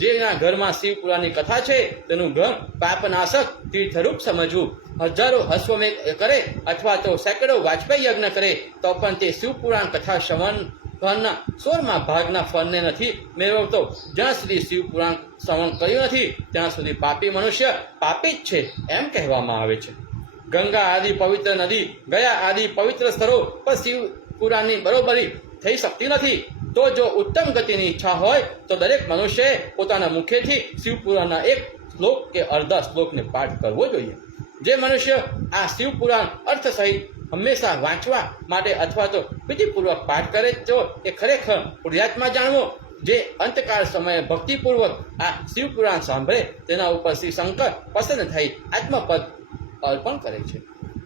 જેના ઘરમાં શિવપુરાણની કથા છે તેનું ઘર પાપનાશક તીર્થરૂપ સમજવું. હજારો અશ્વમેઘ કરે અથવા તો સેંકડો વાજપેયી યજ્ઞ કરે તો પણ તે શિવપુરાણ કથા શ્રવણ ફળના 16મા ભાગના ફળને નથી મેળવતો. જ્યાં સુધી શિવપુરાણ શ્રવણ કર્યું નથી ત્યાં સુધી પાપી મનુષ્ય પાપી જ છે એમ કહેવામાં આવે છે. ગંગા આદિ પવિત્ર નદી, ગયા આદિ પવિત્ર સ્થળો પર શિવપુરાણની બરોબરી થઈ શકતી નથી. તો જો ઉત્તમ ગતિની ઈચ્છા હોય તો દરેક મનુષ્યએ પોતાના મુખેથી શિવપુરાણના 1 શ્લોક કે અડધા શ્લોકને પાઠ કરવો જોઈએ. જે મનુષ્ય આ શિવપુરાણ અર્થ સહિત હંમેશા વાંચવા માટે અથવા તો વિધિપૂર્વક પાઠ કરે તો એ ખરેખર પુણ્યાત્મા જાણવો. જે અંતકાળ સમયે ભક્તિપૂર્વક આ શિવપુરાણ સાંભળે તેના ઉપર શ્રી શંકર પસંદ થઈ આત્મપદ અર્પણ કરે છે.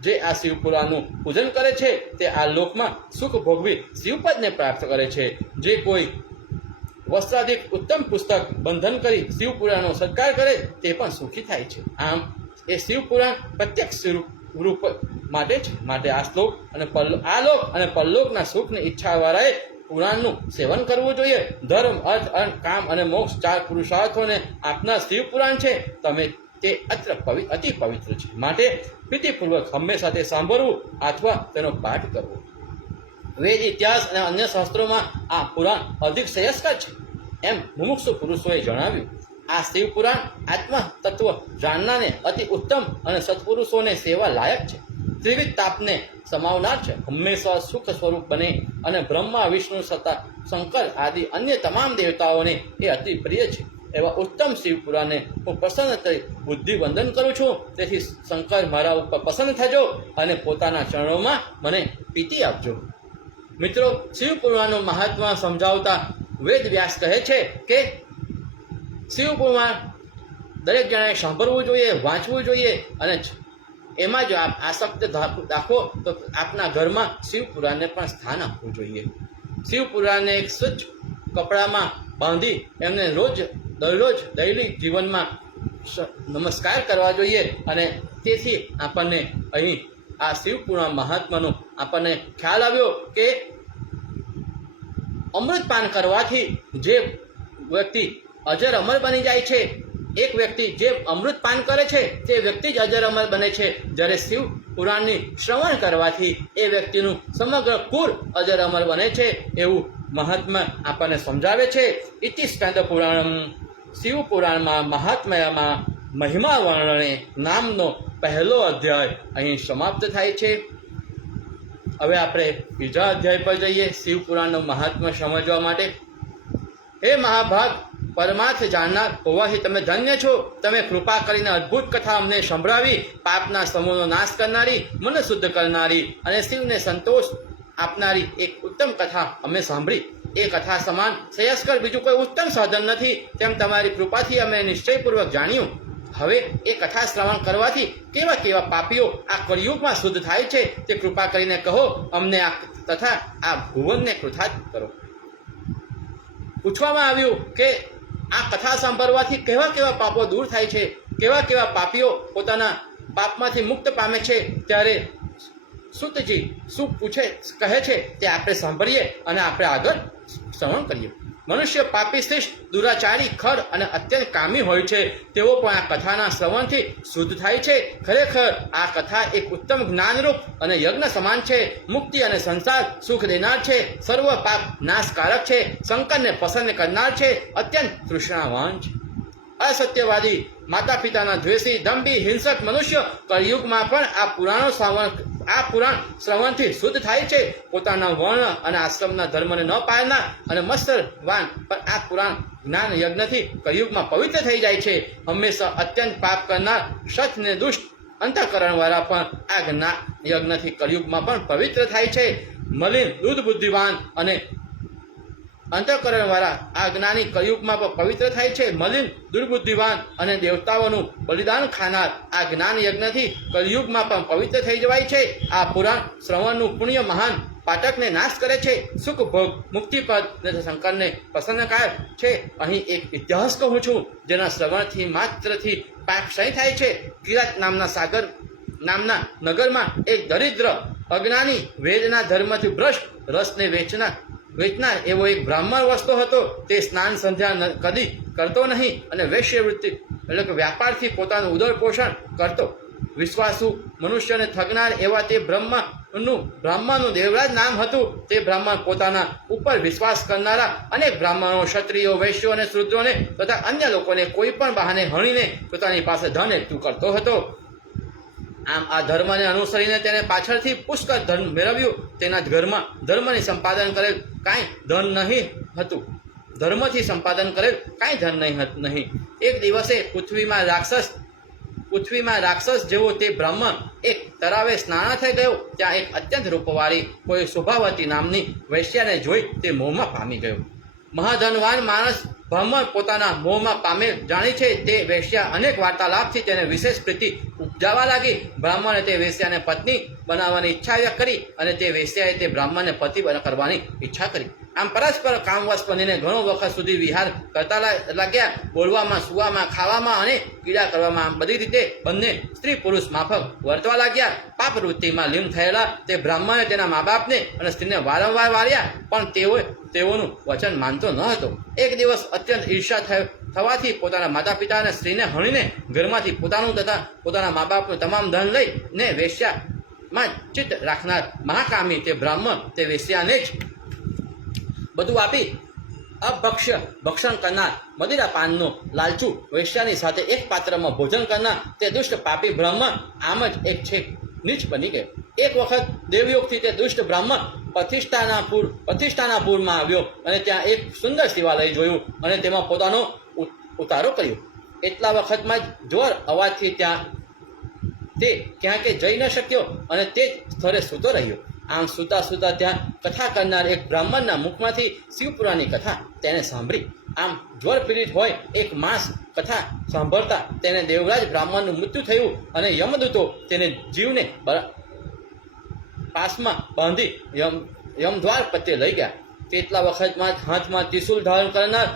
જે આ શિવપુરાણનું પૂજન કરે છે તે આ લોકમાં સુખ ભોગવી શિવપદને પ્રાપ્ત કરે છે. જે કોઈ વસ્ત્રાધિક ઉત્તમ પુસ્તક બંધન કરી શિવપુરાણનો સત્કાર કરે તે પણ સુખી થાય છે. આમ એ શિવપુરાણ પ્રત્યક્ષ રૂપ માટે છે. માટે આ શ્લોક અને આલોક અને પરલોકના સુખની ઈચ્છાવાળાએ પુરાણનું સેવન કરવું જોઈએ. ધર્મ, અર્થ, કામ અને મોક્ષ 4 પુરુષાર્થોને આપનાર શિવપુરાણ છે તે અતિ પવિત્ર છે. માટે વિધિપૂર્વક હંમેશા તે સાંભળવું અથવા તેનો પાઠ કરવો. વેદ, ઇતિહાસ અને અન્ય શાસ્ત્રોમાં આ પુરાણ અધિક શ્રેયસ્કર છે એમ મુમુક્ષુ પુરુષોએ જણાવ્યું. આ શિવપુરાણ આત્મા તત્વ જાણનારને અતિ ઉત્તમ અને સત્પુરુષોને સેવા લાયક છે. ત્રિવિધ તાપને સમાવનાર છે. હંમેશા સુખ સ્વરૂપ બને અને બ્રહ્મા, વિષ્ણુ, સત્તા, શંકર આદિ અન્ય તમામ દેવતાઓને એ અતિ પ્રિય છે. એવા ઉત્તમ શિવપુરાણને હું પ્રસન્ન થઈ બુદ્ધિ વંદન કરું છું. તેથી શંકર મારા ઉપર પ્રસન્ન થજો અને પોતાના ચરણોમાં મને પ્રીતિ આપજો. મિત્રો, શિવપુરાણનું મહાત્મા સમજાવતા વેદ વ્યાસ કહે છે કે શિવપુરાણ દરેક જણાએ સાંભળવું જોઈએ, વાંચવું જોઈએ અને એમાં જો આપ આસક્ત રાખો તો આપના ઘરમાં શિવપુરાણને પણ સ્થાન આપવું જોઈએ. શિવપુરાણને એક સ્વચ્છ કપડામાં બાંધી એમને દરરોજ દૈનિક જીવનમાં નમસ્કાર કરવા જોઈએ અને તેથી આપણને અહીં આ શિવપુરાણ મહાત્માનો આપણને ખ્યાલ આવ્યો કે અમૃતપાન કરવાથી જે વ્યક્તિ અજર અમર બની જાય છે, એક વ્યક્તિ જે અમૃતપાન કરે છે તે વ્યક્તિ જ અજર અમર બને છે. જ્યારે શિવ પુરાણની શ્રવણ કરવાથી એ વ્યક્તિનું સમગ્ર કુળ અજર અમર બને છે એવું મહાત્મા આપણને સમજાવે છે. ઇતિ સ્કંદ પુરાણમ, શિવપુરાણમાં મહાત્મ્યમાં મહિમા વર્ણને નામનો પહેલો અધ્યાય અહીં સમાપ્ત થાય છે. હવે આપણે બીજા અધ્યાય પર જઈએ શિવપુરાણનું મહાત્મ્ય સમજવા માટે. હે મહાભાગ, પરમાર્થ જાણનાર હોવાથી તમે ધન્ય છો. તમે કૃપા કરીને અદ્ભુત કથા અમને સંભળાવી. પાપના સમૂહનો નાશ કરનારી, મન શુદ્ધ કરનારી અને શિવને સંતોષ આપનારી એક ઉત્તમ કથા અમે સાંભળી. એ કથા સમાન શ્રેયસ્કર બીજું કોઈ ઉત્તમ સાધન નથી તેમ તમારી કૃપાથી અમે નિશ્ચયપૂર્વક જાણ્યું. હવે એ કથા શ્રવણ કરવાથી કેવા કેવા પાપીઓ આ કળિયુગમાં શુદ્ધ થાય છે તે કૃપા કરીને કહો. અમને આ તથા આ ભુવનને કૃતાર્થ કરો. પૂછવામાં આવ્યું કે આ કથા સાંભળવાથી કેવા કેવા પાપો દૂર થાય છે, કેવા કેવા પાપીઓ પોતાના પાપમાંથી મુક્ત પામે છે. ત્યારે સુતજી શું પૂછે કહે છે તે આપણે સાંભળીએ અને આપણે આગળ શ્રવણ કરીએ. મનુષ્ય પાપી, શ્રેષ્ઠ, દુરાચારી, ખર અને અત્યંત કામી હોય છે. તેઓ પણ આ કથાના શ્રવણથી શુદ્ધ થાય છે. ખરેખર આ કથા એક ઉત્તમ જ્ઞાનરૂપ અને યજ્ઞ સમાન છે. મુક્તિ અને સંસાર સુખ દેનાર છે. સર્વ પાપ નાશકારક છે. શંકરને પસંદ કરનાર છે. અત્યંત તૃષ્ણાવાન છે. અસત્યવાદી, માતા પિતાના દ્વેષી, દંભી, હિંસક મનુષ્ય કળિયુગમાં પણ આ પુરાણ શ્રવણથી શુદ્ધ થાય છે. પોતાના વર્ણ અને આશ્રમના ધર્મને ન પાળનાર અને મત્સરવાન પણ આ પુરાણ જ્ઞાન યજ્ઞથી કળિયુગમાં પવિત્ર થઈ જાય છે. હંમેશા અત્યંત પાપ કરનાર, સત ને દુષ્ટ અંતઃકરણવાળા પણ આ જ્ઞાન યજ્ઞથી કળિયુગમાં પણ પવિત્ર થાય છે. મલિન, દૂધ બુદ્ધિવાન અને અંતઃકરણવાળા આ જ્ઞાની કળિયુગમાં પણ પવિત્ર થાય છે. મલિન, દુર્બુદ્ધિવાન અને દેવતાઓનું બલિદાન ખાનાર આ જ્ઞાન યજ્ઞથી કળિયુગમાં પણ પવિત્ર થઈ જવાય છે. આ પુરાણ શ્રવણનું પુણ્ય મહાન પાઠકને નાશ કરે છે. સુખ ભોગ, મુક્તિપદ તથા શંકરને પસંદકાર છે. અહીં એક ઇતિહાસ કહું છું, જેના શ્રવણથી માત્રથી પાપ ક્ષય થાય છે. કિરાત નામના નગરમાં એક દરિદ્ર અજ્ઞાની વેદના ધર્મથી ભ્રષ્ટ રસને વેચનાર એવો એક બ્રાહ્મણ વસતો હતો. તે સ્નાન સંધ્યા કદી કરતો નહીં અને વેશ્યવૃત્તિ એટલે કે વ્યાપારથી પોતાનું ઉદર પોષણ કરતો. વિશ્વાસુ મનુષ્યને થગનાર એવા તે બ્રાહ્મણનું દેવરાજ નામ હતું. તે બ્રાહ્મણ પોતાના ઉપર વિશ્વાસ કરનારા અનેક બ્રાહ્મણો, ક્ષત્રિયો, વૈશ્યો અને શૂદ્રોને તથા અન્ય લોકોને કોઈ પણ બહાને હણીને પોતાની પાસે ધન એકઠું કરતો હતો. આમ આ ધર્મને અનુસરીને તેને પાછળથી પુષ્કળ ધન મેળવ્યું. તેના ઘરમાં ધર્મથી સંપાદન કરેલ કાંઈ ધન નહીં હતું. ધર્મથી સંપાદન કરેલ કાંઈ ધન નહીં. એક દિવસે પૃથ્વીમાં રાક્ષસ જેવો તે બ્રાહ્મણ એક તળાવે સ્નાનાર્થે ગયો. ત્યાં એક અત્યંત રૂપવાળી કોઈ શોભાવતી નામની વૈશ્યાને જોઈ તે મોહમાં પામી ગયો. મહાધનવાન માણસ બ્રાહ્મણ પોતાના મોહમાં પામેલ જાણી છે. તે વેશ્યા અનેક વાર્તાલાપથી તેને વિશેષ પ્રીતિ ઉપજાવા લાગી. બ્રાહ્મણે તે વેશ્યાને પત્ની બનાવવાની ઈચ્છા વ્યક્ત કરી અને તે વેશ્યાએ તે બ્રાહ્મણને પતિ કરવાની ઈચ્છા કરી. આમ પરસ્પર કામવશ બનીને ઘણો વખત સુધી વિહાર કરતા લાગ્યા. બોલવામાં, સુવામાં, ખાવામાં અને ક્રીડા કરવામાં આમ બધી રીતે બંને સ્ત્રી પુરુષ માફક વર્તવા લાગ્યા. પાપ વૃત્તિમાં લીન થયેલા તે બ્રાહ્મણે તેના મા બાપને અને સ્ત્રીને વારંવાર વાર્યા, પણ તેઓનું વચન માનતો ન હતો. એક દિવસ અત્યંત ઈર્ષા થવાથી પોતાના માતા પિતા અને સ્ત્રીને હણીને ઘરમાંથી પોતાનું તથા પોતાના મા બાપનું તમામ ધન લઈને વેશ્યામાં ચિત્ત રાખનાર મહાકામી તે બ્રાહ્મણ તે વેશ્યાને જ બધું આપી ભક્ષણ કરનાર, મદિરા પાનનો લાલચુ વેશ્યાની સાથે એક પાત્રમાં ભોજન કરનાર તે દુષ્ટ પાપી બ્રાહ્મણ આમ જ એક છે નીચ બની ગયો. એક વખત દેવયોગથી તે દુષ્ટ બ્રાહ્મણ પ્રતિષ્ઠાનાપુરમાં આવ્યો અને ત્યાં એક સુંદર શિવાલય જોયું અને તેમાં પોતાનો ઉતારો કર્યો. એટલા વખતમાં જ જોર અવાજથી તે ક્યાં કે જઈ ન શક્યો અને તે જ સ્થળે સૂતો રહ્યો. આમ સૂતા ત્યાં કથા કરનાર એક બ્રાહ્મણના મુખમાંથી શિવપુરાણની કથા તેને સાંભળી. આમ જ્વર પીડિત હોય એક માસ કથા સાંભળતા તેને દેવરાજ બ્રાહ્મણનું મૃત્યુ થયું અને યમદૂતો તેને જીવને પાસમાં બાંધી યમદ્વાર પ્રત્યે લઈ ગયા. તેટલા વખતમાં હાથમાં ત્રિશૂલ ધારણ કરનાર,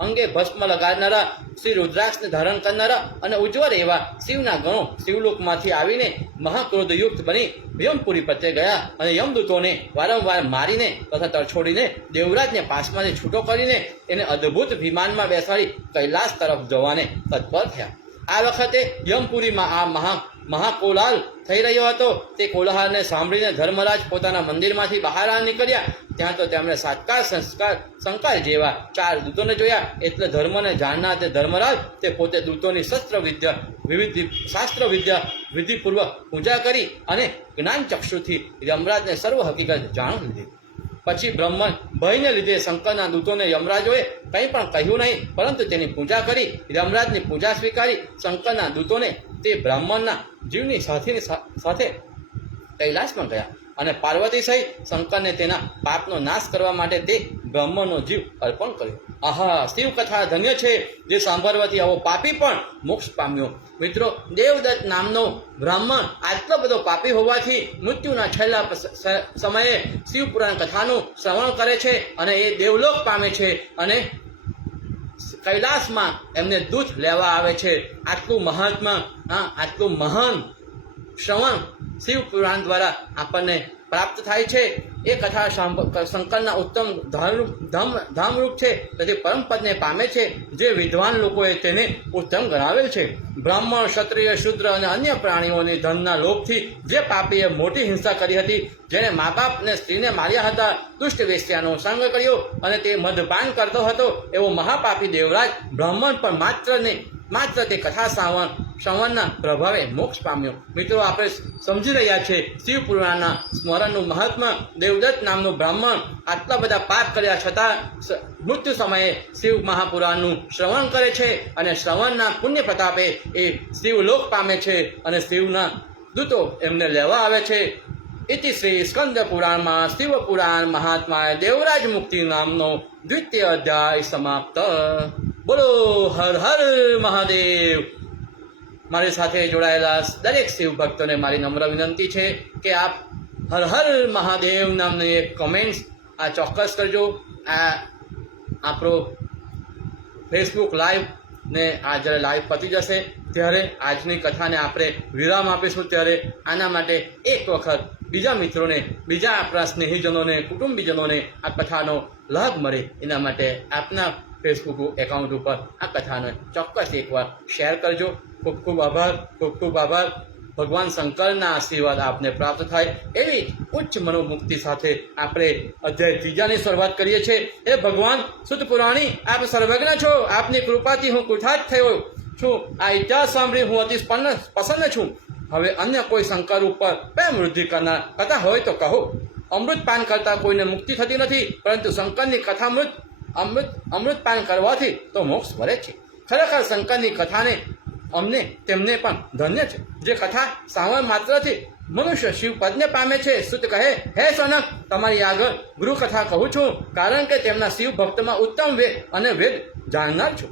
અંગે ભસ્મ લગાડનારા, શ્રી રુદ્રાક્ષને ધારણ કરનારા અને ઉજ્જવળ એવા શિવના ગણો શિવલોકમાંથી આવીને મહાક્રોધયુક્ત બની યમપુરી પ્રત્યે ગયા અને યમદૂતોને વારંવાર મારીને તથા તરછોડીને દેવરાજને પાસમાંથી છૂટો કરીને એને અદ્ભુત વિમાનમાં બેસાડી કૈલાસ તરફ જવાને તત્પર થયા. આ વખતે યમપુરીમાં આ મહાકોલાહલ થઈ રહ્યો હતો. તે કોલાહલને સાંભળીને ધર્મરાજ પોતાના મંદિરમાંથી બહાર નીકળ્યા. ત્યાં તો તેમણે શંકર જેવા 4 દૂતોને જોયા. એટલે ધર્મને જાણનાર તે ધર્મરાજ તે પોતે દૂતોની શાસ્ત્ર વિદ્યા વિધિપૂર્વક પૂજા કરી અને જ્ઞાન ચક્ષુથી યમરાજને સર્વ હકીકત જાણવા લીધી. પછી બ્રહ્મણ ભયને લીધે શંકરના દૂતોને યમરાજોએ કંઈ પણ કહ્યું નહીં, પરંતુ તેની પૂજા કરી યમરાજની પૂજા સ્વીકારી શંકરના દૂતોને તે બ્રાહ્મણના જીવની સાથે કૈલાસમાં ગયા અને પાર્વતી સહિત શંકરને તેના પાપનો નાશ કરવા માટે તે બ્રાહ્મણનો જીવ અર્પણ કર્યો. આહા, શિવ કથા ધન્ય છે, જે સાંભળવાથી આવો પાપી પણ મોક્ષ પામ્યો. મિત્રો, દેવદત્ત નામનો બ્રાહ્મણ આટલો બધો પાપી હોવાથી મૃત્યુના છેલ્લા સમયે શિવપુરાણ કથાનું શ્રવણ કરે છે અને એ દેવલોક પામે છે અને કૈલાસમાં એમને દૂધ લેવા આવે છે. આટલું મહાત્મા, આટલું મહાન શ્રવણ શિવ પુરાણ દ્વારા આપણને પ્રાપ્ત થાય છે. એ કથા શંકરના ઉત્તમ ધામરૂપ છે, તેથી પરમપદને પામે છે. જે વિદ્વાન લોકોએ તેને ઉત્તમ ગણાવેલ છે. બ્રાહ્મણ, ક્ષત્રિય, શૂદ્ર અને અન્ય પ્રાણીઓની ધનના લોભથી જે પાપીએ મોટી હિંસા કરી હતી, જેણે મા બાપ અને સ્ત્રીને માર્યા હતા, દુષ્ટ વેશ્યાનો સંગ કર્યો અને તે મદપાન કરતો હતો, એવો મહાપાપી દેવરાજ બ્રાહ્મણ પણ માત્ર તે કથા શ્રવણના પ્રભાવે મોક્ષ પામ્યો. મિત્રો, આપણે સમજી રહ્યા છે શિવ પુરાણના સ્મરણનું મહાત્મા. દેવદત્ત નામનો બ્રાહ્મણ આટલા બધા પાપ કર્યા છતાં મૃત્યુ સમયે શિવ મહાપુરાણનું શ્રવણ કરે છે અને શ્રવણના પુણ્ય પ્રતાપે એ શિવલોક પામે છે અને શિવના દૂતો એમને લેવા આવે છે. ઇતિ શ્રી સ્કંદ પુરાણમાં શિવ પુરાણ મહાત્માએ દેવરાજ મુક્તિ નામનો દ્વિતીય અધ્યાય સમાપ્ત. બોલો હર હર મહાદેવ. મારી સાથે જોડાયેલા દરેક શિવ ભક્તોને મારી નમ્ર વિનંતી છે કે આપ હર હર મહાદેવ નામની એક કમેન્ટ્સ આ ચોક્કસ કરજો. આ આપણો ફેસબુક લાઈવ ને આ જ્યારે લાઈવ પતી જશે ત્યારે આજની કથાને આપણે વિરામ આપીશું. ત્યારે આના માટે એક વખત બીજા મિત્રોને, બીજા આપણા સ્નેહીજનોને, કુટુંબીજનોને આ કથાનો લાભ મળે એના માટે આપના ફેસબુક એકાઉન્ટ ઉપર આ કથાને ચોક્કસ એકવાર શેર કરજો. ખૂબ ખૂબ આભાર, ખૂબ ખૂબ આભાર. ભગવાન શંકરના આશીર્વાદ આપને પ્રાપ્ત થાય એવી ઉચ્ચ મનોમુક્તિ સાથે આપણે અધ્યાય 3ની શરૂઆત કરીએ છીએ. એ ભગવાન સુત પુરાણી, આપ સર્વજ્ઞ છો. આપની કૃપાથી હું કૃતાર્થ થયો છું. આ ઇતિહાસ સાંભળી હું અતિ પ્રસન્ન છું. હવે અન્ય કોઈ શંકર ઉપર પ્રેમ વૃદ્ધિ કરનાર કથા હોય તો કહો. અમૃતપાન કરતાં કોઈને મુક્તિ થતી નથી, પરંતુ શંકરની કથામૃત અમૃતપાન કરવાથી તો મોક્ષ મળે છે. ખરેખર શંકરની કથાને તેમને પણ ધન્ય છે. જે કથા સાંભળ માત્રથી મનુષ્ય શિવપદને પામે છે. સુત કહે, હે સનક, તમારી આગળ ગુરુ કથા કહું છું, કારણ કે તેમના શિવ ભક્તમાં ઉત્તમ વેદ જાણનાર છું.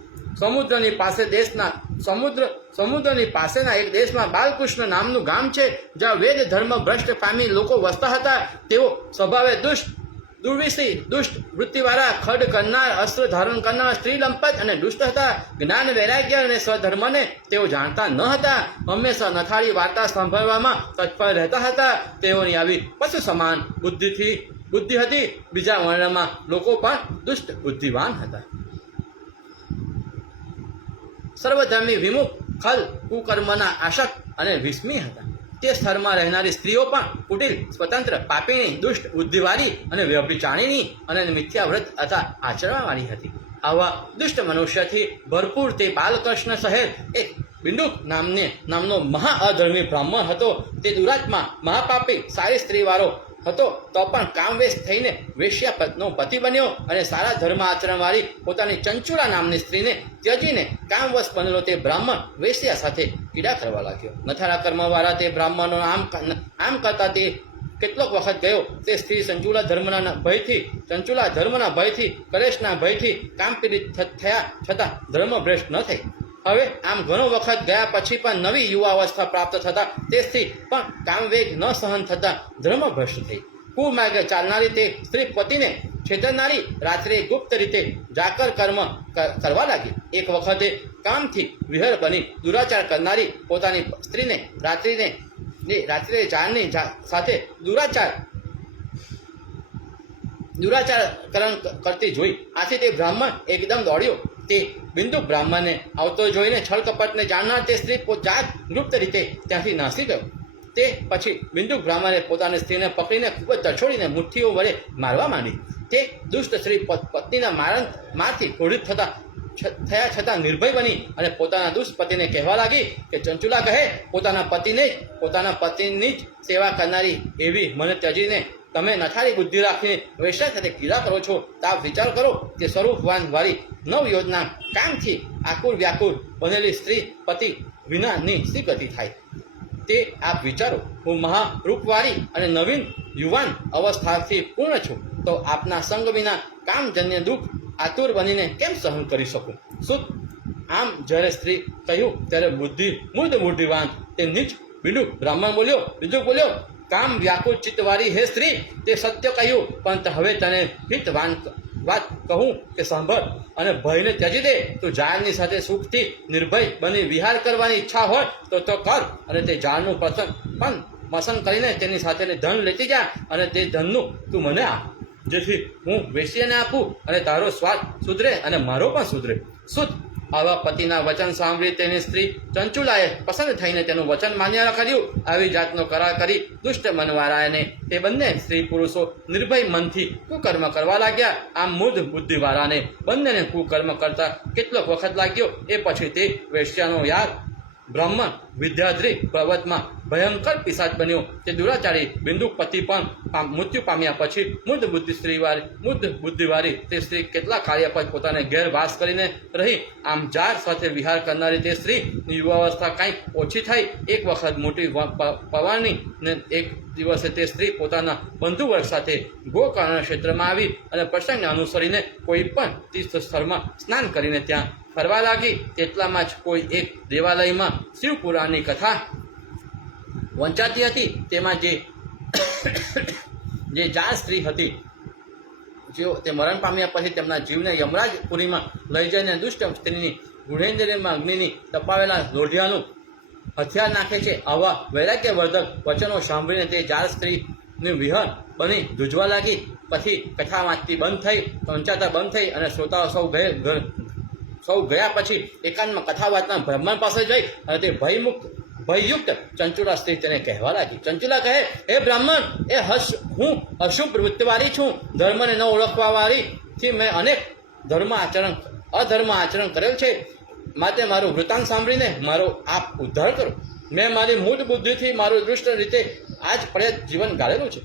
સમુદ્રની પાસેના એક દેશમાં બાલકૃષ્ણ નામનું ગામ છે, જ્યાં વેદ ધર્મ ભ્રષ્ટ પામી લોકો વસતા હતા. તેઓ સ્વભાવે દુષ્ટ વૃત્તિવાળા, ખડ કરનાર, અસ્ત્ર ધારણ કરનાર, સ્ત્રી લંપટ અને દુષ્ટ હતા. જ્ઞાન, વૈરાગ્ય અને સ્વધર્મને તેઓ જાણતા ન હતા. હંમેશા નથાળી વાર્તા સાંભળવામાં તત્પર રહેતા હતા. તેઓની આવી પશુ સમાન બુદ્ધિ હતી. બીજા વર્ણમાં લોકો પણ દુષ્ટ બુદ્ધિવાન હતા. સર્વધર્મી વિમુખ, ખલ, કુકર્મના આશક અને વિસ્મી હતા. તે સ્થળમાં રહેનારી સ્ત્રીઓ પણ કુટિલ, સ્વતંત્ર, પાપીણી, દુષ્ટ, બુદ્ધિવાળી અને વ્યભિચારિણી અને મિથ્યાવ્રત આચરણવાળી હતી. આવા દુષ્ટ મનુષ્યથી ભરપૂર તે બાલકૃષ્ણ શહેર એક બિંદુક નામનો મહા અધર્મી બ્રાહ્મણ હતો. તે દુરાત્મા, મહાપાપી, સારી સ્ત્રીવાળો હતો, તો પણ કામવેશ થઈને વેશ્યાનો પતિ બન્યો અને સારા ધર્મ આચરણવાળી પોતાની ચંચુલા નામની સ્ત્રીને ત્યજીને કામવશ બનેલો તે બ્રાહ્મણ વેશ્યા સાથે પીડા કરવા લાગ્યો. નથારા કર્મવાળા તે બ્રાહ્મણો આમ કરતા તે કેટલોક વખત ગયો. તે સ્ત્રી ચંચુલા ધર્મના ભયથી, કલેશના ભયથી કામ પીડિત થયા છતાં ધર્મભ્રષ્ટ ન થઈ. હવે આમ ઘણો વખત ગયા પછી પણ નવી યુવાવસ્થા પ્રાપ્ત થતા તે સ્ત્રી પણ કામવેગ ન સહન થતા ધર્મભ્રષ્ટ થઈ. કુમાર્ગે ચાલનારી તે સ્ત્રી પતિને છેતરનારી, રાત્રે ગુપ્ત રીતે જાકર કર્મ કરવા લાગી. એક વખતે કામથી વિહર બની દુરાચાર કરનારી પોતાની સ્ત્રીને રાત્રે ચારની સાથે દુરાચાર કરતી જોઈ. આથી તે બ્રાહ્મણ એકદમ દોડ્યો. તે બિંદુ બ્રાહ્મણને આવતો જોઈને છળકપટને જાણનાર તે સ્ત્રી ગુપ્ત રીતે ત્યાંથી નાસી ગયો. તે પછી બિંદુ બ્રાહ્મણે પોતાની સ્ત્રીને પકડીને ખૂબ જ તછોડીને મુઠ્ઠીઓ વડે મારવા માંડી. તે દુષ્ટ સ્ત્રી પત્નીના મારથી ક્રોધિત થયા છતાં નિર્ભય બની અને પોતાના દુષ્પતિને કહેવા લાગી કે ચંચુલા કહે, પોતાના પતિની જ સેવા કરનારી એવી મને ત્યજીને તમે નથારી બુદ્ધિ રાખીને વૈશ્યા સાથે પીડા કરો છો. તો આપ વિચાર કરો કે સ્વરૂપવાન વાળી નવ યોજના કામથી આકુર વ્યાકુર બનેલી સ્ત્રી પતિ વિનાની શી ગતિ થાય તે આપ વિચારો. હું મહારૂપવાળી અને નવીન યુવાન અવસ્થાથી પૂર્ણ છું, તો આપના સંગ વિના કામજન્ય દુઃખ આતુર બનીને કેમ સહન કરી શકું? શું આમ જ્યારે સ્ત્રી કહ્યું ત્યારે મૂર્ધ બુદ્ધિવાન તે નીચ બ્રાહ્મણ બોલ્યો, કામ વ્યાકુળ ચિત્તવાળી હે સ્ત્રી, તે સત્ય કહ્યું, પણ હવે તને વાત કહું કે સાંભળ અને ભયને ત્યજી દે. તું ઝાડની સાથે સુખથી નિર્ભય બની વિહાર કરવાની ઈચ્છા હોય તો કર, અને તે ઝાડનું પસંદ કરીને તેની સાથે ધન લેતી જા, અને તે ધનનું તું મને આપ, જેથી હું વેશ્યાને આપું અને તારો સ્વાદ સુધરે અને મારો પણ સુધરે. શુદ્ધ આવા પતિના વચન સાંભળી તેની સ્ત્રી ચંચુલાએ પસંદ થઈને તેનું વચન માન્ય કર્યું. આવી જાતનો કરાર કરી દુષ્ટ મનવાળાને તે બંને સ્ત્રી પુરુષો નિર્ભય મનથી કુકર્મ કરવા લાગ્યા. આમ મૂઢ બુદ્ધિવાળાને બંનેને કુકર્મ કરતા કેટલોક વખત લાગ્યો. એ પછી તે વેશ્યાનો યાદ બ્રાહ્મણ વિદ્યાધ્રી પર્વતમાં ભયંકર પિશાચ બન્યો. તે દુરાચારી બિંદુ પતિ પણ મૃત્યુ પામ્યા પછી મૂઢ બુદ્ધિવાળી તે સ્ત્રી કેટલા કાર્ય પછી પોતાને ઘેર વાસ કરીને રહી. આમ ઝાડ સાથે વિહાર કરનારી તે સ્ત્રીની યુવાવસ્થા કંઈક ઓછી થઈ. એક વખત મોટી પવારની ને એક દિવસે તે સ્ત્રી પોતાના બંધુવર્ગ સાથે ગોકર્ણ ક્ષેત્રમાં આવી અને પ્રસંગને અનુસરીને કોઈ પણ તીર્થ સ્થળમાં સ્નાન કરીને ત્યાં ફરવા લાગી. તેટલામાં જ કોઈ એક દેવાલયમાં શિવપુરાણની કથા વંચાતી હતી. તેમાં જે જાર સ્ત્રી હતી, જેઓ તે મરણ પામ્યા પછી તેમના જીવને યમરાજપુરીમાં લઈ જઈને દુષ્ટ સ્ત્રીની ગુણેન્દ્રિયમાં અગ્નિની તપાવેલા લોઢિયાનું હથિયાર નાખે છે. આવા વૈરાગ્યવર્ધક વચનો સાંભળીને તે જાર સ્ત્રીની વિહર બની ધ્રુજવા લાગી. પછી કથા વાંચતી બંધ થઈ, વંચાતા બંધ થઈ અને શ્રોતાઓ સૌ ગયા પછી એકાંતમાં કથા વાંચનાર બ્રાહ્મણ પાસે જઈ અને તે ભયયુક્ત ચંચુલા સ્ત્રી તેને કહેવા લાગી. ચંચુલા કહે, હે બ્રાહ્મણ, હું અશુભ વૃત્તિવાળી છું. ધર્મને ન ઓળખવાવાળીથી મેં અનેક અધર્મ આચરણ કરેલ છે. માટે મારું વૃત્તાંત સાંભળીને મારો આપ ઉદ્ધાર કરો. મેં મારી મૂળ બુદ્ધિથી મારું દૃષ્ટ રીતે આજ પડે જીવન ગાળેલું છે.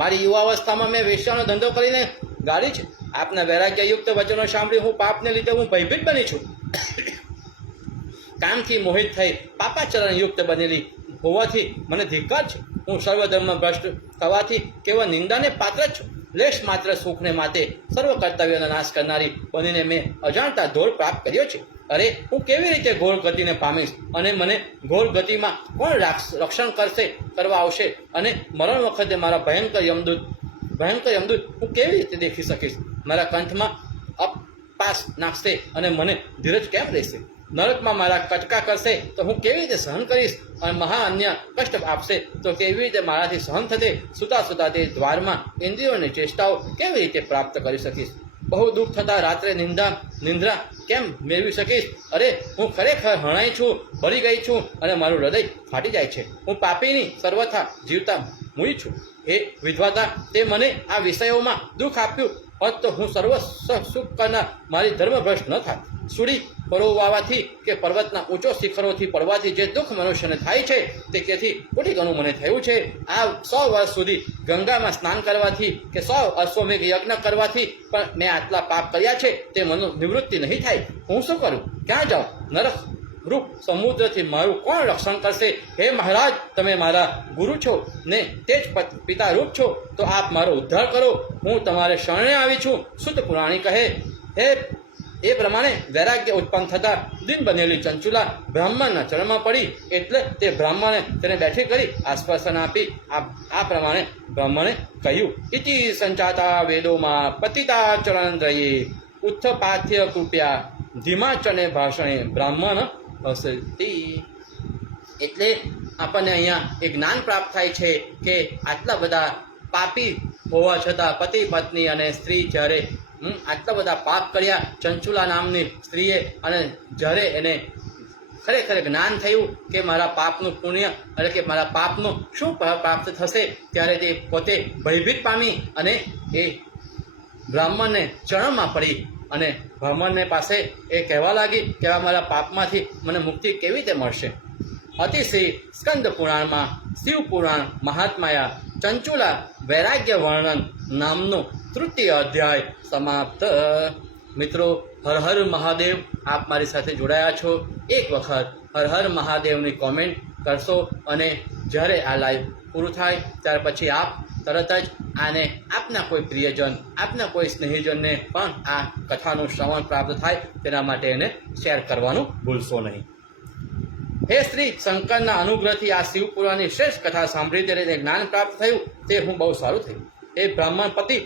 મારી યુવાવસ્થામાં મેં વેશ્યાનો ધંધો કરીને ગાળી છે. આપના વૈરાગ્યયુક્ત વચનો સાંભળી હું પાપને લીધે હું ભયભીત બની છું. કામથી મોહિત થઈ પાપાચરણ યુક્ત બનેલી હોવાથી મને ધિક્કાર છે. હું સર્વધર્મ ભ્રષ્ટ થવાથી કેવળ નિંદાને પાત્ર જ છું. લેશ માત્ર સુખને માટે સર્વ કર્તવ્યનો નાશ કરનારી બનીને મેં અજાણતા ધોળ પ્રાપ્ત કર્યો છે. અરે, હું કેવી રીતે ઘોર ગતિને પામીશ, અને મને ઘોર ગતિમાં કોણ રક્ષણ કરવા આવશે, અને મરણ વખતે મારા ભયંકર યમદૂત હું કેવી રીતે દેખી શકીશ? મારા કંઠમાં અપાસ નાખશે અને મને ધીરજ કેમ રહેશે? નરકમાં મારા કટકા કરશે તો હું કેવી રીતે સહન કરીશ? અને મહા અન્ય કષ્ટ આપશે તો કેવી રીતે મારાથી સહન થશે? સુતા તે દ્વારમાં ઇન્દ્રિયોની ચેષ્ટાઓ કેવી રીતે પ્રાપ્ત કરી શકીશ? બહુ દુઃખ થતાં રાત્રે નિંદ્રા કેમ મેળવી શકીશ? અરે, હું ખરેખર હણાઈ છું, ભરી ગઈ છું, અને મારું હૃદય ફાટી જાય છે. હું પાપીની સર્વથા જીવતા મૂઈ છું. હે વિધવાતા, તે મને આ વિષયોમાં દુઃખ આપ્યું હોત તો હું સર્વ સુખ કરનાર મારી ધર્મભ્રષ્ટ ન થાત. સુડી પરોવાવાથી કે પર્વતના ઊંચો શિખરોથી પડવાથી જે દુઃખ મનુષ્યને થાય છે તે તેથી કોટી ગણું મને થયું છે. આ 100 વર્ષ સુધી ગંગામાં સ્નાન કરવાથી કે 100 અશ્વમેઘ યજ્ઞ કરવાથી પણ મેં આટલા પાપ કર્યા છે. તે મનો નિવૃત્તિ નહીં થાય. હું શું કરું? ક્યાં જાઉં? નરક રૂપ સમુદ્રથી મારું કોણ રક્ષણ કરશે? હે મહારાજ, તમે મારા ગુરુ છો ને તે જ પિતા રૂપ છો, તો આપ મારો ઉદ્ધાર કરો. હું તમારે શરણે આવી છું. શુદ્ધ પુરાણી કહે, હે એ પ્રમાણે વૈરાગ્ય ઉત્પન્ન થતાં દિન બનેલી ચંચુલા બ્રાહ્મણના ચરણમાં પડી. એટલે તે બ્રાહ્મણે તેને બેઠી કરી આશ્વાસન આપી આ પ્રમાણે બ્રાહ્મણે કહ્યું, ઇતિ સંચાતા વેદોમાં પતિતા ચરણદ્રયે ઉત્થપાથ્ય કૃપયા ધીમાચને ભાષણે બ્રાહ્મણ હસતી. એટલે આપણને અહીંયા એક જ્ઞાન પ્રાપ્ત થાય છે કે આટલા બધા પાપી હોવા છતાં પતિ પત્ની અને સ્ત્રી જ્યારે આટલા બધા પાપ કર્યા ચંચુલા નામની સ્ત્રીએ, અને જ્યારે એને ખરેખર જ્ઞાન થયું કે મારા પાપનું પુણ્ય એટલે કે મારા પાપનું શું પ્રાપ્ત થશે, ત્યારે તે પોતે ભયભીત પામી અને એ બ્રાહ્મણને ચરણમાં પડી અને બ્રાહ્મણને પાસે એ કહેવા લાગી કે આ મારા પાપમાંથી મને મુક્તિ કેવી રીતે મળશે. અતિશય સ્કંદ પુરાણમાં શિવપુરાણ મહાત્માયા ચંચુલા વૈરાગ્ય વર્ણન નામનો 3ય અધ્યાય સમાપ્ત. મિત્રો, હર હર મહાદેવ. આપ મારી સાથે જોડાયા છો. એક વખત હર હર મહાદેવની કોમેન્ટ કરશો, અને જ્યારે આ લાઈવ પૂરું થાય ત્યાર પછી આપ તરત જ આને આપના કોઈ પ્રિયજન, આપના કોઈ સ્નેહીજનને પણ આ કથાનું શ્રવણ પ્રાપ્ત થાય તેના માટે એને શેર કરવાનું ભૂલશો નહીં. હે શ્રી શંકરના અનુગ્રહથી આ શિવપુરાણની શ્રેષ્ઠ કથા સાંભળી ત્યારે જ્ઞાન પ્રાપ્ત થયું તે હું બહુ સારું થયું. એ બ્રાહ્મણ પતિ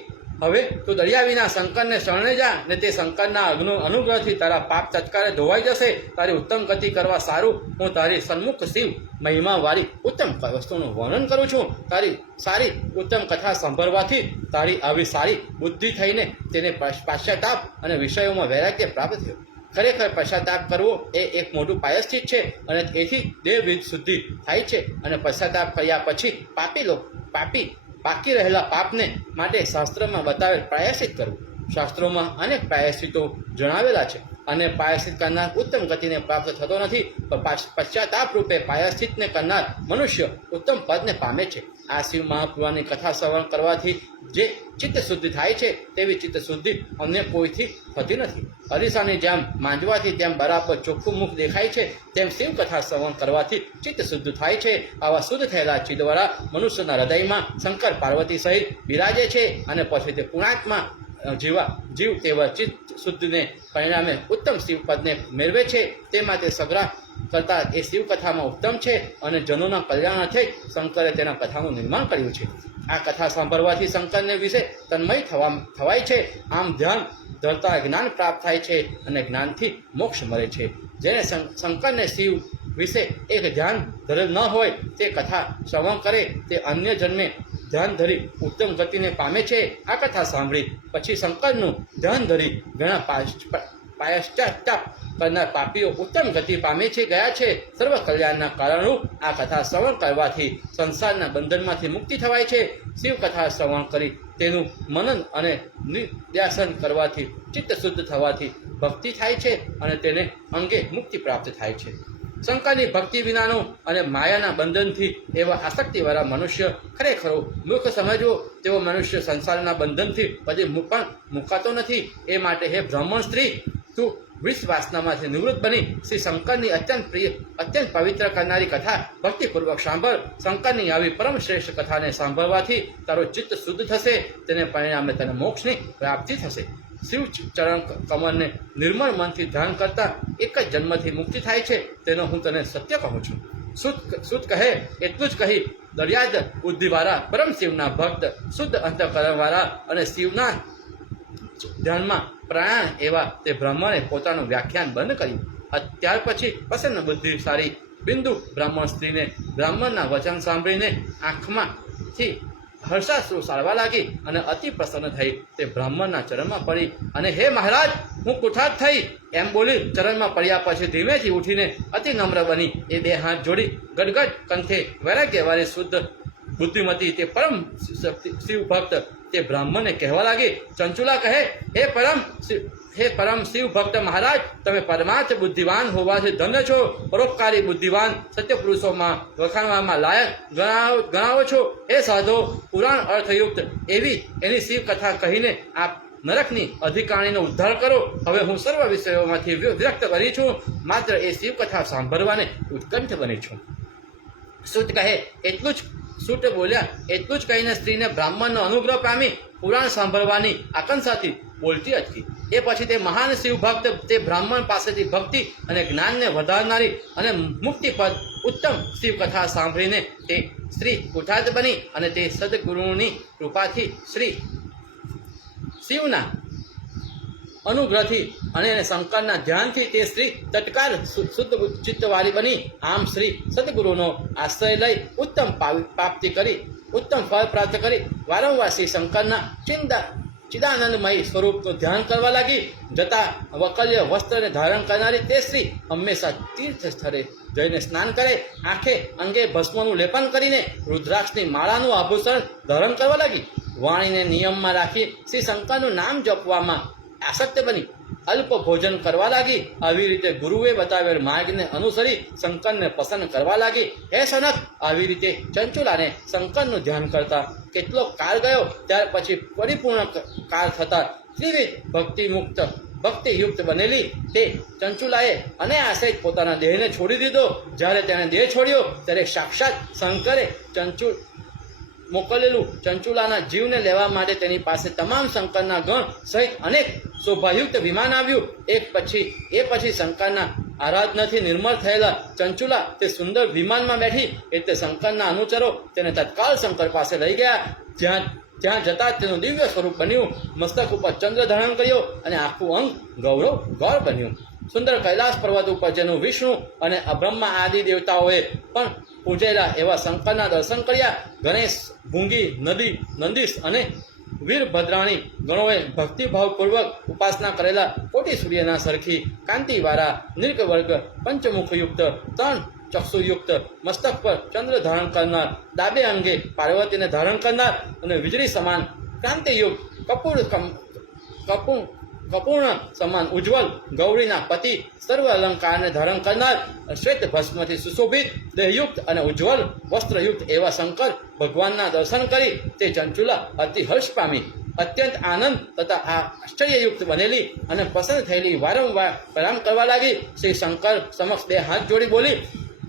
હવે તું દરિયા વિના શંકરને શરણે જા ને તે શંકરના અનુગ્રહથી તારા પાપ તત્કારે ધોવાઈ જશે. તારી ઉત્તમ ગતિ કરવા સારું હું તારી સન્મુખ શિવ મહિમાવાળી ઉત્તમ વસ્તુનું વર્ણન કરું છું. તારી સારી ઉત્તમ કથા સાંભળવાથી તારી આવી સારી બુદ્ધિ થઈને તેને પાશ્ચાતાપ અને વિષયોમાં વૈરાગ્ય પ્રાપ્ત થયું. ખરેખર પશ્ચાતાપ કરવો એ એક મોટું પાયશ્ચિત છે અને એથી દેહવિધ શુદ્ધિ થાય છે. અને પશ્ચાતાપ કર્યા પછી બાકી રહેલા પાપને માટે શાસ્ત્રમાં બતાવેલ પ્રાયશ્ચિત કરવું. શાસ્ત્રોમાં અનેક પ્રાયશ્ચિતો જણાવેલા છે અને પ્રાયશ્ચિત કરનાર ઉત્તમ ગતિને પ્રાપ્ત થતો નથી, પણ પશ્ચાતાપ રૂપે પ્રાયશ્ચિતને કરનાર મનુષ્ય ઉત્તમ પદને પામે છે. આ શિવ મહાપુરાણની કથા શ્રવણ કરવાથી જે ચિત્ત શુદ્ધિ થાય છે તેવી ચિત્ત શુદ્ધિ અન્ય કોઈથી થતી નથી. અરીસાની જેમ માંજવાથી તેમ બરાબર ચોખ્ખું મુખ દેખાય છે તેમ શિવ કથા શ્રવણ કરવાથી ચિત્ત શુદ્ધ થાય છે. આવા શુદ્ધ થયેલા ચિત્તવાળા મનુષ્યના હૃદયમાં શંકર પાર્વતી સહિત બિરાજે છે અને પછી તે પૂર્ણાત્મા જીવ તેવા ચિત્ત શુદ્ધિને પરિણામે ઉત્તમ શિવપદને મેળવે છે. તે માટે સગ્રહ કરતા એ શિવકથામાં ઉત્તમ છે અને જનોના કલ્યાણાર્થે શંકરે તેના કથાનું નિર્માણ કર્યું છે. આ કથા સાંભળવાથી શંકરને વિશે તન્મય થવાય છે. આમ ધ્યાન ધરતા જ્ઞાન પ્રાપ્ત થાય છે અને જ્ઞાનથી મોક્ષ મળે છે. જેને શંકરને શિવ વિશે એક ધ્યાન ધરેલ ન હોય તે કથા શ્રવણ કરે તે અન્ય જન્મે ધ્યાન ધરી ઉત્તમ ગતિને પામે છે. આ કથા સાંભળી પછી શંકરનું ધ્યાન ધરી ઘણા પાશ્ચાતાપ કરનાર પાપીઓ ઉત્તમ ગતિ પામે છે ગયા છે. સર્વ કલ્યાણના કારણરૂપ આ કથા શ્રવણ કરવાથી સંસારના બંધનમાંથી મુક્તિ થવાય છે. શિવ કથા શ્રવણ કરી તેનું મનન અને નિર્ધ્યાસન કરવાથી ચિત્ત શુદ્ધ થવાથી ભક્તિ થાય છે અને તેને અંગે મુક્તિ પ્રાપ્ત થાય છે. શંકરની ભક્તિ વિનાનો અને માયાના બંધનથી એવા આસક્તિવાળા મનુષ્ય ખરેખરો મૂર્ખ સમજવો તેવો મનુષ્ય સંસારના બંધનથી પછી પણ મુકાતો નથી. એ માટે હે બ્રાહ્મણ સ્ત્રી, તું વિષવાસનામાંથી નિવૃત્ત બની શ્રી શંકરની અત્યંત પવિત્ર કરનારી કથા ભક્તિપૂર્વક સાંભળ. શંકરની આવી પરમ શ્રેષ્ઠ કથાને સાંભળવાથી તારો ચિત્ત શુદ્ધ થશે. તેને પરિણામે તને મોક્ષની પ્રાપ્તિ થશે. શિવ ચરણ કમળને નિર્મળ મનથી ધ્યાન કરતા એક જ જન્મથી મુક્તિ થાય છે તેનો હું તને સત્ય કહું છું. શુદ્ધ કહે એટલું જ કહી દરિયાદ બુદ્ધિવાળા પરમ શિવના ભક્ત શુદ્ધ અંતઃકરણવાળા અને શિવના ધ્યાનમાં પ્રાણ એવા તે બ્રાહ્મણે પોતાનું વ્યાખ્યાન બંધ કર્યું. ત્યાર પછી પ્રસન્ન બુદ્ધિશાળી બિંદુ બ્રાહ્મણ સ્ત્રીને બ્રાહ્મણના વચન સાંભળીને આંખમાંથી હર્ષાશ્રુ સારવા લાગી અને અતિ પ્રસન્ન થઈ તે બ્રાહ્મણના ચરણમાં પડી અને હે મહારાજ, હું કુઠાર થઈ એમ બોલી ચરણમાં પડ્યા પછી ધીમેથી ઉઠીને અતિ નમ્ર બની એ બે હાથ જોડી ગડગડ કંઠે વૈરાગ્યવાળી શુદ્ધ બુદ્ધિમતી તે પરમ શિવ ભક્ત તે બ્રાહ્મણને કહેવા લાગી. ચંચુલા કહે, હે પરમ શિવ ભક્ત મહારાજ, તમે પરમાર્થ બુદ્ધિવાન હોવાથી ધન્ય છો. પરોપકારી બુદ્ધિવાન સત્ય પુરુષોમાં વખાણવામાં લાયક ગણાવો છો. એ સાધો પુરાણ અર્થયુક્ત એની શિવ કથા કહીને આપ નરકની અધિકારીનો ઉદ્ધાર કરો. હવે હું સર્વ વિષયોમાંથી વિરક્ત બની છું. માત્ર એ શિવ કથા સાંભળવાને ઉત્કંઠ બની છું. સૂત કહે એટલું જ સૂટ બોલ્યા. એટલું જ કહીને સ્ત્રીને બ્રાહ્મણનો અનુગ્રહ પામી પુરાણ સાંભળવાની આકાંક્ષાથી બોલતી અટકી. એ પછી તે મહાન શિવ ભક્ત તે બ્રાહ્મણ પાસેથી ભક્તિ અને જ્ઞાનને વધારનારી અને મુક્તિપદ ઉત્તમ શિવ કથા સાંભળીને તે સ્ત્રી કુઠાર્થ બની અને તે સદગુરુની કૃપાથી શ્રી શિવના અનુગ્રહથી અને શંકરના ધ્યાનથી તે સ્ત્રી તત્કાળ શુદ્ધ ચિત્તવાળી બની. આમ શ્રી સદગુરુનો આશ્રય લઈ ઉત્તમ પ્રાપ્તિ કરી ઉત્તમ ફળ પ્રાપ્ત કરી વારંવાર શ્રી શંકરના ચિદાનંદમય સ્વરૂપનું ધ્યાન કરવા લાગી. જતા વકલ્ય વસ્ત્રને ધારણ કરનારી તે સ્ત્રી હંમેશા તીર્થ સ્થળે જઈને સ્નાન કરે. આંખે અંગે ભસ્મનું લેપન કરીને રુદ્રાક્ષની માળાનું આભૂષણ ધારણ કરવા લાગી. વાણીને નિયમમાં રાખી શ્રી શંકરનું નામ જપવામાં આસક્ત બની અલ્પ ભોજન કરવા લાગી. આવી રીતે ગુરુએ બતાવેલ માર્ગને અનુસરી શંકરને પસંદ કરવા લાગી. હે સનક, આવી રીતે ચંચુલાને શંકરનું ધ્યાન કરતા કેટલો કાળ ગયો. ત્યાર પછી પરિપૂર્ણ કાળ થતા ત્રિવિધ ભક્તિયુક્ત બનેલી તે ચંચુલાએ અનાયાસે જ પોતાના દેહને છોડી દીધો. જ્યારે તેણે દેહ છોડ્યો ત્યારે સાક્ષાત શંકરે મોકલેલું ચંચુલાના જીવને લેવા માટે તેની પાસે તમામ શંકરના ગણ સહિત અનેક શોભાયુક્ત વિમાન આવ્યું. એ પછી શંકરના આરાધનાથી નિર્મળ થયેલા ચંચુલા તે સુંદર વિમાનમાં બેઠી એટલે શંકરના અનુચરો તેને તત્કાળ શંકર પાસે લઈ ગયા. જ્યાં ત્યાં જતાં તેનું દિવ્ય સ્વરૂપ બન્યું, મસ્તક ઉપર ચંદ્ર ધારણ કર્યો અને આખું અંગ ગૌર બન્યું. સુંદર કૈલાસ પર્વત ઉપર જેનું વિષ્ણુ અને બ્રહ્મા આદિ દેવતાઓએ પણ પૂજેલા એવા શંકરના દર્શન કર્યા. ગણેશ, ભૂંગી, નંદીશ અને વીરભદ્રાણી ગણોએ ભક્તિભાવપૂર્વક ઉપાસના કરેલા કોટી સૂર્યના સરખી કાંતિવાળા નિર્ગવર્ગ પંચમુખયુક્ત 3 ચક્ષુયુક્ત મસ્તક પર ચંદ્ર ધારણ કરનાર, ડાબે અંગે પાર્વતીને ધારણ કરનાર અને વીજળી સમાન ક્રાંતિયુક્ત કપૂર્ણ સમાન ઉજ્જવલ ગૌરીના પતિ સર્વ અલંકારને ધારણ કરનાર, શ્વેત ભસ્મથી સુશોભિત દેહયુક્ત અને ઉજ્જવલ વસ્ત્રયુક્ત એવા શંકર ભગવાનના દર્શન કરી તે ચંચુલા અતિ હર્ષ પામી અત્યંત આનંદ તથા આશ્ચર્યયુક્ત બનેલી અને પસંદ થયેલી વારંવાર પ્રણામ કરવા લાગી. શ્રી શંકર સમક્ષ 2 હાથ જોડી બોલી,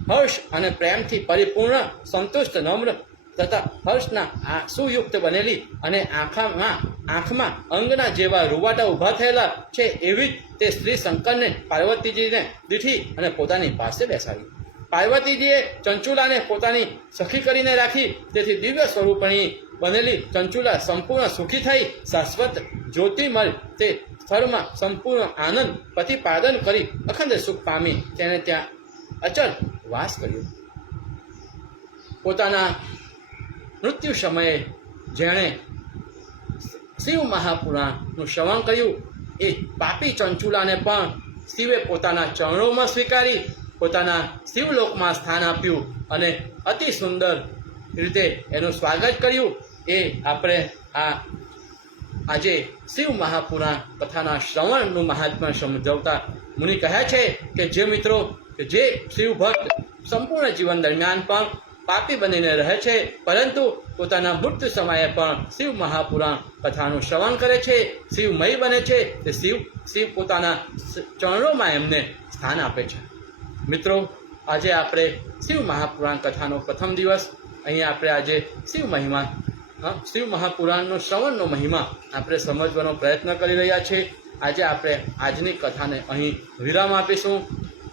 હર્ષ અને પ્રેમથી પરિપૂર્ણ, સંતુષ્ટ, નમ્ર તથા હર્ષના આંસુયુક્ત બનેલી અને આંખમાં અંગના જેવા રૂવાટા ઊભા થયેલા છે એવી જ તે સ્ત્રી શંકરને પાર્વતીજીને દીઠી અને પોતાની પાસે બેસાડી. પાર્વતીજીએ ચંચુલાને પોતાની સખી કરીને રાખી. તેથી દિવ્ય સ્વરૂપણી બનેલી ચંચુલા સંપૂર્ણ સુખી થઈ શાશ્વત જ્યોતિમય તે સ્થળમાં સંપૂર્ણ આનંદ પ્રતિપાદન કરી અખંડ સુખ પામી તેણે ત્યાં અચલ વાસ કર્યો. પોતાના મૃત્યુ સમયે જેણે શિવ મહાપુરાણનું શ્રવણ કર્યું એ પાપી ચંચુલાને પણ શિવે પોતાના ચરણોમાં સ્વીકારી પોતાના શિવલોકમાં સ્થાન આપ્યું અને અતિ સુંદર રીતે એનું સ્વાગત કર્યું. એ આપણે આજે શિવ મહાપુરાણ કથાના શ્રવણનું મહાત્મ્ય સમજાવતા મુનિ કહે છે કે જે મિત્રો કે જે શિવ ભક્ત સંપૂર્ણ જીવન દરમિયાન પણ પાપી બનીને રહે છે પરંતુ પોતાના મૃત્યુ સમયે પણ શિવ મહાપુરાણ કથાનું શ્રવણ કરે છે, શિવમય બને છે, તે શિવ પોતાના ચરણોમાં એમને સ્થાન આપે છે. મિત્રો, આજે આપણે શિવ મહાપુરાણ કથાનો પ્રથમ દિવસ. અહીંયા આપણે આજે શિવ મહાપુરાણનો શ્રવણનો મહિમા આપણે સમજવાનો પ્રયત્ન કરી રહ્યા છીએ. આજે આપણે આજની કથાને અહીં વિરામ આપીશું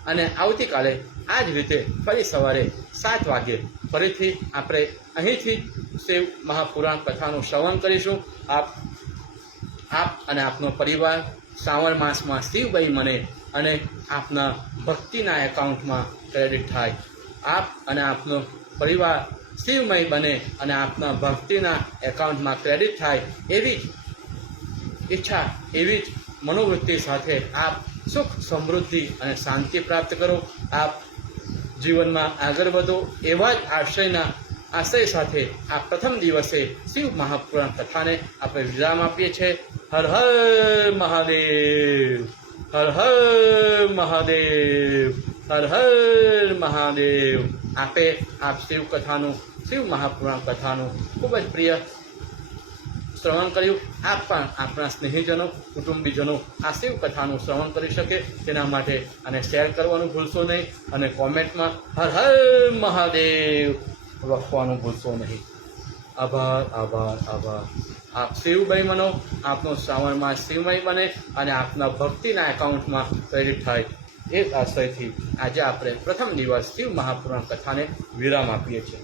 અને આવતીકાલે આ જ રીતે ફરી સવારે 7 વાગ્યે ફરીથી આપણે અહીંથી શિવ મહાપુરાણ કથાનું શ્રવણ કરીશું. આપ અને આપનો પરિવાર શ્રાવણ માસમાં શિવભાઈ મને અને આપના ભક્તિના એકાઉન્ટમાં ક્રેડિટ થાય. આપ અને આપનો પરિવાર શિવમય બને અને આપના ભક્તિના એકાઉન્ટમાં ક્રેડિટ થાય એવી જ ઈચ્છા, એવી જ મનોવૃત્તિ સાથે આપ સુખ, સમૃદ્ધિ અને શાંતિ પ્રાપ્ત કરો. આપ જીવનમાં આગળ વધો એવા જ આશય સાથે આ પ્રથમ દિવસે શિવ મહાપુરાણ કથાને આપણે વિરામ આપીએ છીએ. હર હર મહાદેવ, હર હર મહાદેવ, હર હર મહાદેવ. આપ શિવ મહાપુરાણ કથાનું ખૂબ જ પ્રિય શ્રવણ કર્યું. આપ પણ આપણા સ્નેહીજનો, કુટુંબીજનો આ શિવ કથાનું શ્રવણ કરી શકે તેના માટે અને શેર કરવાનું ભૂલશો નહીં અને કોમેન્ટમાં હર હર મહાદેવ લખવાનું ભૂલશો નહીં. આભાર, આભાર, આભાર. આપ શિવભાઈ બનો, આપનો શ્રાવણ માસ શિવમય બને અને આપના ભક્તિના એકાઉન્ટમાં ક્રેડિટ થાય એ આશયથી આજે આપણે પ્રથમ દિવસ શિવ મહાપુરાણ કથાને વિરામ આપીએ છીએ.